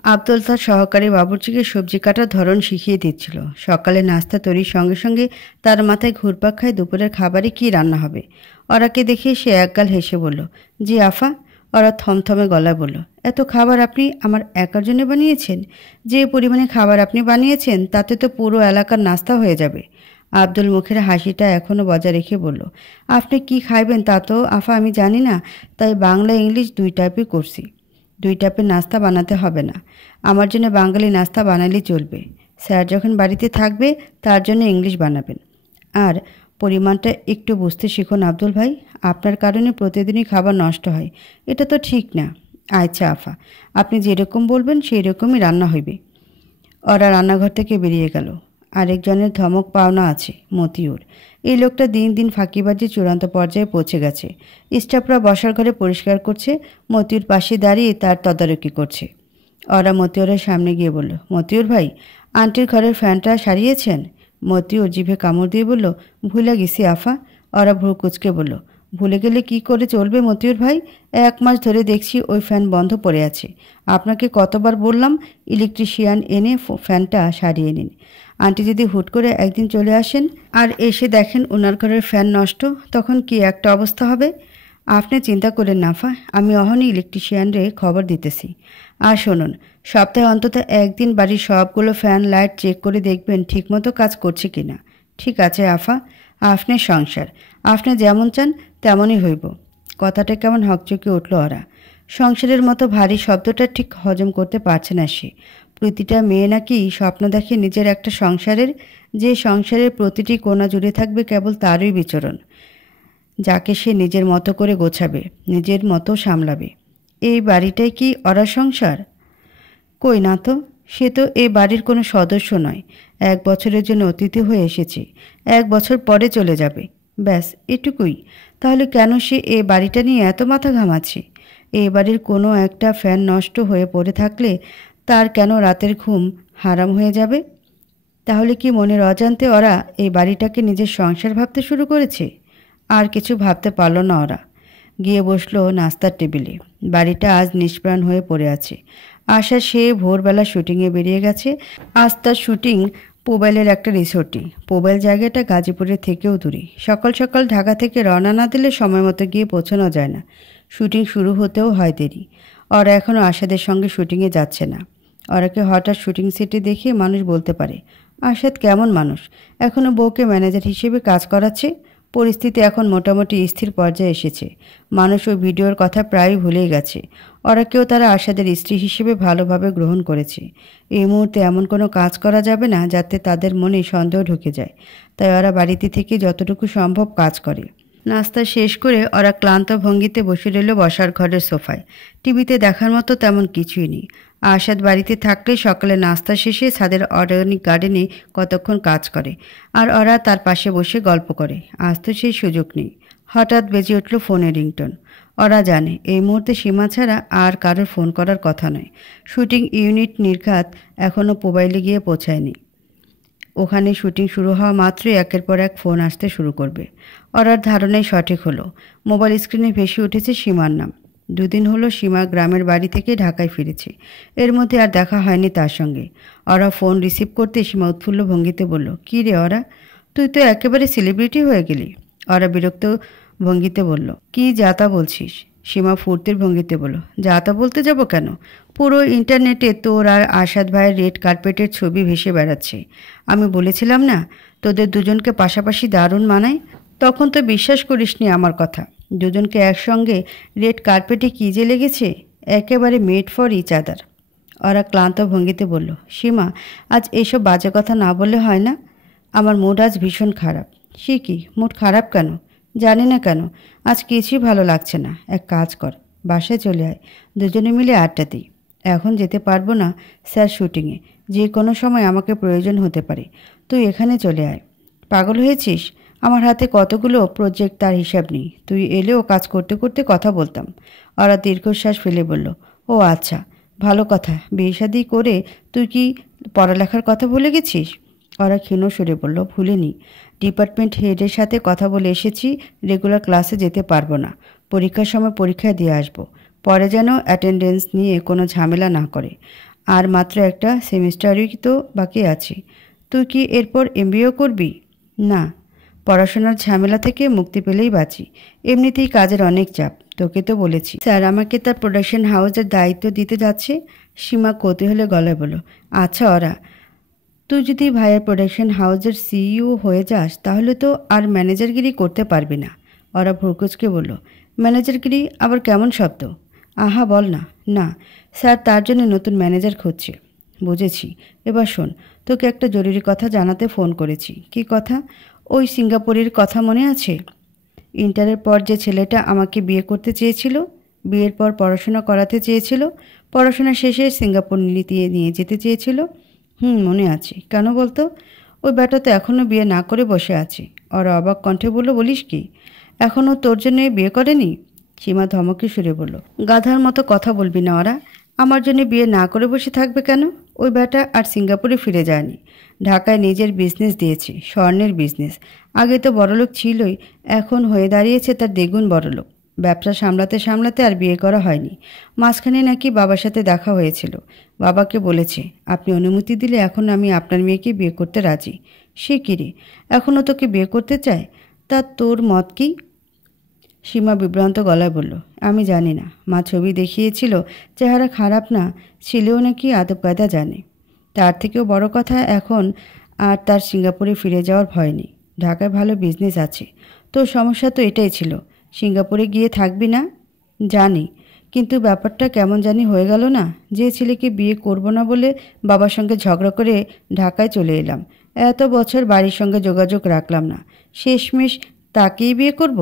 আব্দুল তার সহকারী বাবুর্চিকে সবজি কাটার ধরন শিখিয়ে দিচ্ছিল। সকালে নাস্তা তৈরির সঙ্গে সঙ্গে তার মাথায় ঘুরপাক খায় দুপুরের খাবারে কী রান্না হবে। ওরাকে দেখে সে একগাল হেসে বলল, জি আফা। ওরা থমথমে গলায় বলল, এত খাবার আপনি আমার একার জন্য বানিয়েছেন? যে পরিমাণে খাবার আপনি বানিয়েছেন তাতে তো পুরো এলাকার নাস্তা হয়ে যাবে। আব্দুল মুখের হাসিটা এখনও বজায় রেখে বলল, আপনি কি খাইবেন তা তো আফা আমি জানি না, তাই বাংলা ইংলিশ 2 টাইপই করছি। 2 টাইপের নাস্তা বানাতে হবে না। আমার জন্য বাঙালি নাস্তা বানালেই চলবে। স্যার যখন বাড়িতে থাকবে তার জন্য ইংলিশ বানাবেন। আর পরিমাণটা একটু বুঝতে শিখুন আব্দুল ভাই। আপনার কারণে প্রতিদিনই খাবার নষ্ট হয়, এটা তো ঠিক না। আচ্ছা আফা, আপনি যেরকম বলবেন সেই রকমই রান্না হইবে। ওরা রান্নাঘর থেকে বেরিয়ে গেল। আরেকজনের ধমক পাওনা আছে, মতিউর। এই লোকটা দিন দিন ফাঁকিবাজি চূড়ান্ত পর্যায়ে পৌঁছে গেছে। স্টাফরা বসার ঘরে পরিষ্কার করছে, মতিউর পাশে দাঁড়িয়ে তার তদারকি করছে। ওরা মতিউরের সামনে গিয়ে বলল, মতিউর ভাই, আন্টির ঘরের ফ্যানটা সারিয়েছেন? মতিউর জিভে কামড় দিয়ে বলল, ভুলে গেছি আফা। ওরা ভ্রু কুচকে বলল, ভুলে গেলে কি করে চলবে মতিউর ভাই? 1 মাস ধরে দেখছি ওই ফ্যান বন্ধ পড়ে আছে। আপনাকে কতবার বললাম ইলেকট্রিশিয়ান এনে ফ্যানটা সারিয়ে নিন। আন্টি যদি হুট করে একদিন চলে আসেন আর এসে দেখেন ওনার ঘরের ফ্যান নষ্ট, তখন কি একটা অবস্থা হবে? আপনি চিন্তা করেন না আফা, আমি অহনই ইলেকট্রিশিয়ানরে খবর দিতেছি। আর শুনুন, সপ্তাহে অন্তত একদিন বাড়ির সবগুলো ফ্যান লাইট চেক করে দেখবেন ঠিকমতো কাজ করছে কিনা। ঠিক আছে আফা, আপনার সংসার, আপনি যেমন চান তেমনই হইব। কথাটা কেমন হকচকে উঠল ওরা। সংসারের মতো ভারী শব্দটা ঠিক হজম করতে পারছে না সে। প্রতিটা মেয়ে নাকি স্বপ্ন দেখে নিজের একটা সংসারের, যে সংসারের প্রতিটি কোণা জুড়ে থাকবে কেবল তারই বিচরণ, যাকে সে নিজের মতো করে গোছাবে, নিজের মতো সামলাবে। এই বাড়িটাই কি ওরা সংসার? কই না তো, সে তো এ বাড়ির কোনো সদস্য নয়। 1 বছরের জন্য অতিথি হয়ে এসেছে, 1 বছর পরে চলে যাবে, ব্যাস এটুকুই। তাহলে কেন সে এ বাড়িটা নিয়ে এত মাথা ঘামাচ্ছে? এ বাড়ির কোনো একটা ফ্যান নষ্ট হয়ে পড়ে থাকলে তার কেন রাতের ঘুম হারাম হয়ে যাবে? তাহলে কি মনের অজান্তে ওরা এই বাড়িটাকে নিজের সংসার ভাবতে শুরু করেছে? আর কিছু ভাবতে পারল না ওরা। গিয়ে বসলো নাস্তার টেবিলে। বাড়িটা আজ নিষ্প্রাণ হয়ে পড়ে আছে। আশা সে ভোরবেলা শুটিংয়ে বেরিয়ে গেছে। আজ তার শুটিং পোবাইলের একটা রিসোর্টে। পোবাইল জায়গাটা গাজীপুরের থেকেও দূরে। সকাল সকাল ঢাকা থেকে রওনা না দিলে সময় মতো গিয়ে পৌঁছানো যায় না। শুটিং শুরু হতেও হয় দেরি। ওরা এখনও আশাদের সঙ্গে শুটিংয়ে যাচ্ছে না। ওরাকে হঠাৎ শুটিং সেটে দেখে মানুষ বলতে পারে, আশাদ কেমন মানুষ, এখনও বউকে ম্যানেজার হিসেবে কাজ করাচ্ছে। পরিস্থিতি এখন মোটামুটি স্থির পর্যায়ে এসেছে। মানুষ ওই ভিডিওর কথা প্রায় ভুলেই গেছে। ওরা কেউ তারা আশাদের স্ত্রী হিসেবে ভালোভাবে গ্রহণ করেছে। এই মুহূর্তে এমন কোনো কাজ করা যাবে না যাতে তাদের মনে সন্দেহ ঢুকে যায়। তাই ওরা বাড়িতে থেকে যতটুকু সম্ভব কাজ করে। নাস্তা শেষ করে ওরা ক্লান্ত ভঙ্গিতে বসে রইল বসার ঘরের সোফায়। টিভিতে দেখার মতো তেমন কিছুই নেই। আশাদ বাড়িতে থাকলে সকালে নাস্তা শেষে ছাদের অর্গানিক গার্ডেনে কতক্ষণ কাজ করে, আর ওরা তার পাশে বসে গল্প করে। আজ তো সেই সুযোগ নেই। হঠাৎ বেজে উঠল ফোনের রিংটোন। ওরা জানে এই মুহূর্তে সীমা ছাড়া আর কারোর ফোন করার কথা নয়। শুটিং ইউনিট নির্ঘাত এখনও মোবাইলে গিয়ে পৌঁছায়নি। ওখানে শুটিং শুরু হওয়া মাত্রই একের পর এক ফোন আসতে শুরু করবে। ওরার ধারণাই সঠিক হলো। মোবাইল স্ক্রিনে ভেসে উঠেছে সীমার নাম। 2 দিন হলো সীমা গ্রামের বাড়ি থেকে ঢাকায় ফিরেছে। এর মধ্যে আর দেখা হয়নি তার সঙ্গে। ওরা ফোন রিসিভ করতে সীমা উৎফুল্ল ভঙ্গিতে বলল, কী রে ওরা, তুই তো একেবারে সেলিব্রিটি হয়ে গেলি। ওরা বিরক্ত ভঙ্গিতে বলল, কি যাতা বলছিস? সীমা ফুর্তির ভঙ্গিতে বলল, যাতা বলতে যাব কেন? পুরো ইন্টারনেটে তোর আর আশাদ ভাইয়ের রেড কার্পেটের ছবি ভেসে বেড়াচ্ছে। আমি বলেছিলাম না তোদের দুজনকে পাশাপাশি দারুণ মানায়? তখন তো বিশ্বাস করিসনি আমার কথা। দুজনকে একসঙ্গে রেড কার্পেটে কী যে লেগেছে, একেবারে মেড ফর ইচ আদার। ওরা ক্লান্ত ভঙ্গিতে বলল, সীমা, আজ এইসব বাজে কথা না বললে হয় না? আমার মুড আজ ভীষণ খারাপ। সে কি, মুড খারাপ কেন? জানি না কেন, আজ কিছুই ভালো লাগছে না। এক কাজ কর, বাসায় চলে আয়, দুজনে মিলে আড্ডা দিই। এখন যেতে পারবো না স্যার শুটিংয়ে, যে কোনো সময় আমাকে প্রয়োজন হতে পারে। তুই এখানে চলে আয়। পাগল হয়েছিস? আমার হাতে কতগুলো প্রজেক্ট, তার হিসাব নেই। তুই এলেও কাজ করতে করতে কথা বলতাম। ওরা দীর্ঘশ্বাস ফেলে বলল, ও আচ্ছা, ভালো কথা। বিয়ে শাদি করে তুই কি পড়ালেখার কথা ভুলে গেছিস? ওরা ক্ষীণ সুরে বলল, ভুলিনি। ডিপার্টমেন্ট হেডের সাথে কথা বলে এসেছি, রেগুলার ক্লাসে যেতে পারবো না। পরীক্ষার সময় পরীক্ষা দিয়ে আসব। পরে যেন অ্যাটেন্ডেন্স নিয়ে কোনো ঝামেলা না করে। আর মাত্র একটা সেমিস্টারই তো বাকি আছে। তুই কি এরপর এমবিএ করবি? না, পড়াশোনার ঝামেলা থেকে মুক্তি পেলেই বাঁচি। এমনিতেই কাজের অনেক চাপ। তোকে তো বলেছি স্যার আমাকে তার প্রোডাকশন হাউসের দায়িত্ব দিতে যাচ্ছে। সীমা কৌতূহলে গলায় বলল, আচ্ছা ওরা, তুই যদি ভাইয়ের প্রোডাকশন হাউসের সিইও হয়ে যাস তাহলে তো আর ম্যানেজারগিরি করতে পারবি না। ওরা ভ্রুকুচকে বলল, ম্যানেজারগিরি আবার কেমন শব্দ? আহা বল না। না, স্যার তার জন্য নতুন ম্যানেজার খুঁজছে। বুঝেছি। এবার শোন, তোকে একটা জরুরি কথা জানাতে ফোন করেছি। কি কথা? ওই সিঙ্গাপুরের কথা মনে আছে? ইন্টারের পর যে ছেলেটা আমাকে বিয়ে করতে চেয়েছিল, বিয়ের পর পড়াশোনা করাতে চেয়েছিল, পড়াশোনা শেষে সিঙ্গাপুর নিয়ে যেতে চেয়েছিল। মনে আছে। কেন বলতো? ওই ব্যাটা তো এখনও বিয়ে না করে বসে আছে। ওরা অবাক কণ্ঠে বলল, বলিস কি, এখনও তোর জন্য বিয়ে করেনি? সীমা ধমকে সুরে বলল, গাধার মতো কথা বলবি না। ওরা আমার জন্য বিয়ে না করে বসে থাকবে কেন? ওই ব্যাটা আর সিঙ্গাপুরে ফিরে যায়নি। ঢাকায় নিজের বিজনেস দিয়েছে, স্বর্ণের বিজনেস। আগে তো বড়লোক ছিলই, এখন হয়ে দাঁড়িয়েছে তার দ্বিগুণ বড়লোক। ব্যবসা সামলাতে সামলাতে আর বিয়ে করা হয়নি। মাঝখানে নাকি বাবার সাথে দেখা হয়েছিল। বাবাকে বলেছে, আপনি অনুমতি দিলে এখন আমি আপনার মেয়েকে বিয়ে করতে রাজি। সে কি রে, এখনও তোকে বিয়ে করতে চায়? তা তোর মত কি? সীমা বিভ্রান্ত গলায় বলল, আমি জানি না। মা ছবি দেখিয়েছিল, চেহারা খারাপ না, ছেলেও নাকি আদব কায়দা জানে। তার থেকেও বড় কথা, এখন আর তার সিঙ্গাপুরে ফিরে যাওয়ার ভয় নেই। ঢাকায় ভালো বিজনেস আছে। তোর সমস্যা তো এটাই ছিল, সিঙ্গাপুরে গিয়ে থাকবি না। জানি, কিন্তু ব্যাপারটা কেমন জানি হয়ে গেল না। যে ছেলেকে বিয়ে করব না বলে বাবার সঙ্গে ঝগড়া করে ঢাকায় চলে এলাম, এত বছর বাড়ির সঙ্গে যোগাযোগ রাখলাম না, শেষমেশ তাকেই বিয়ে করব?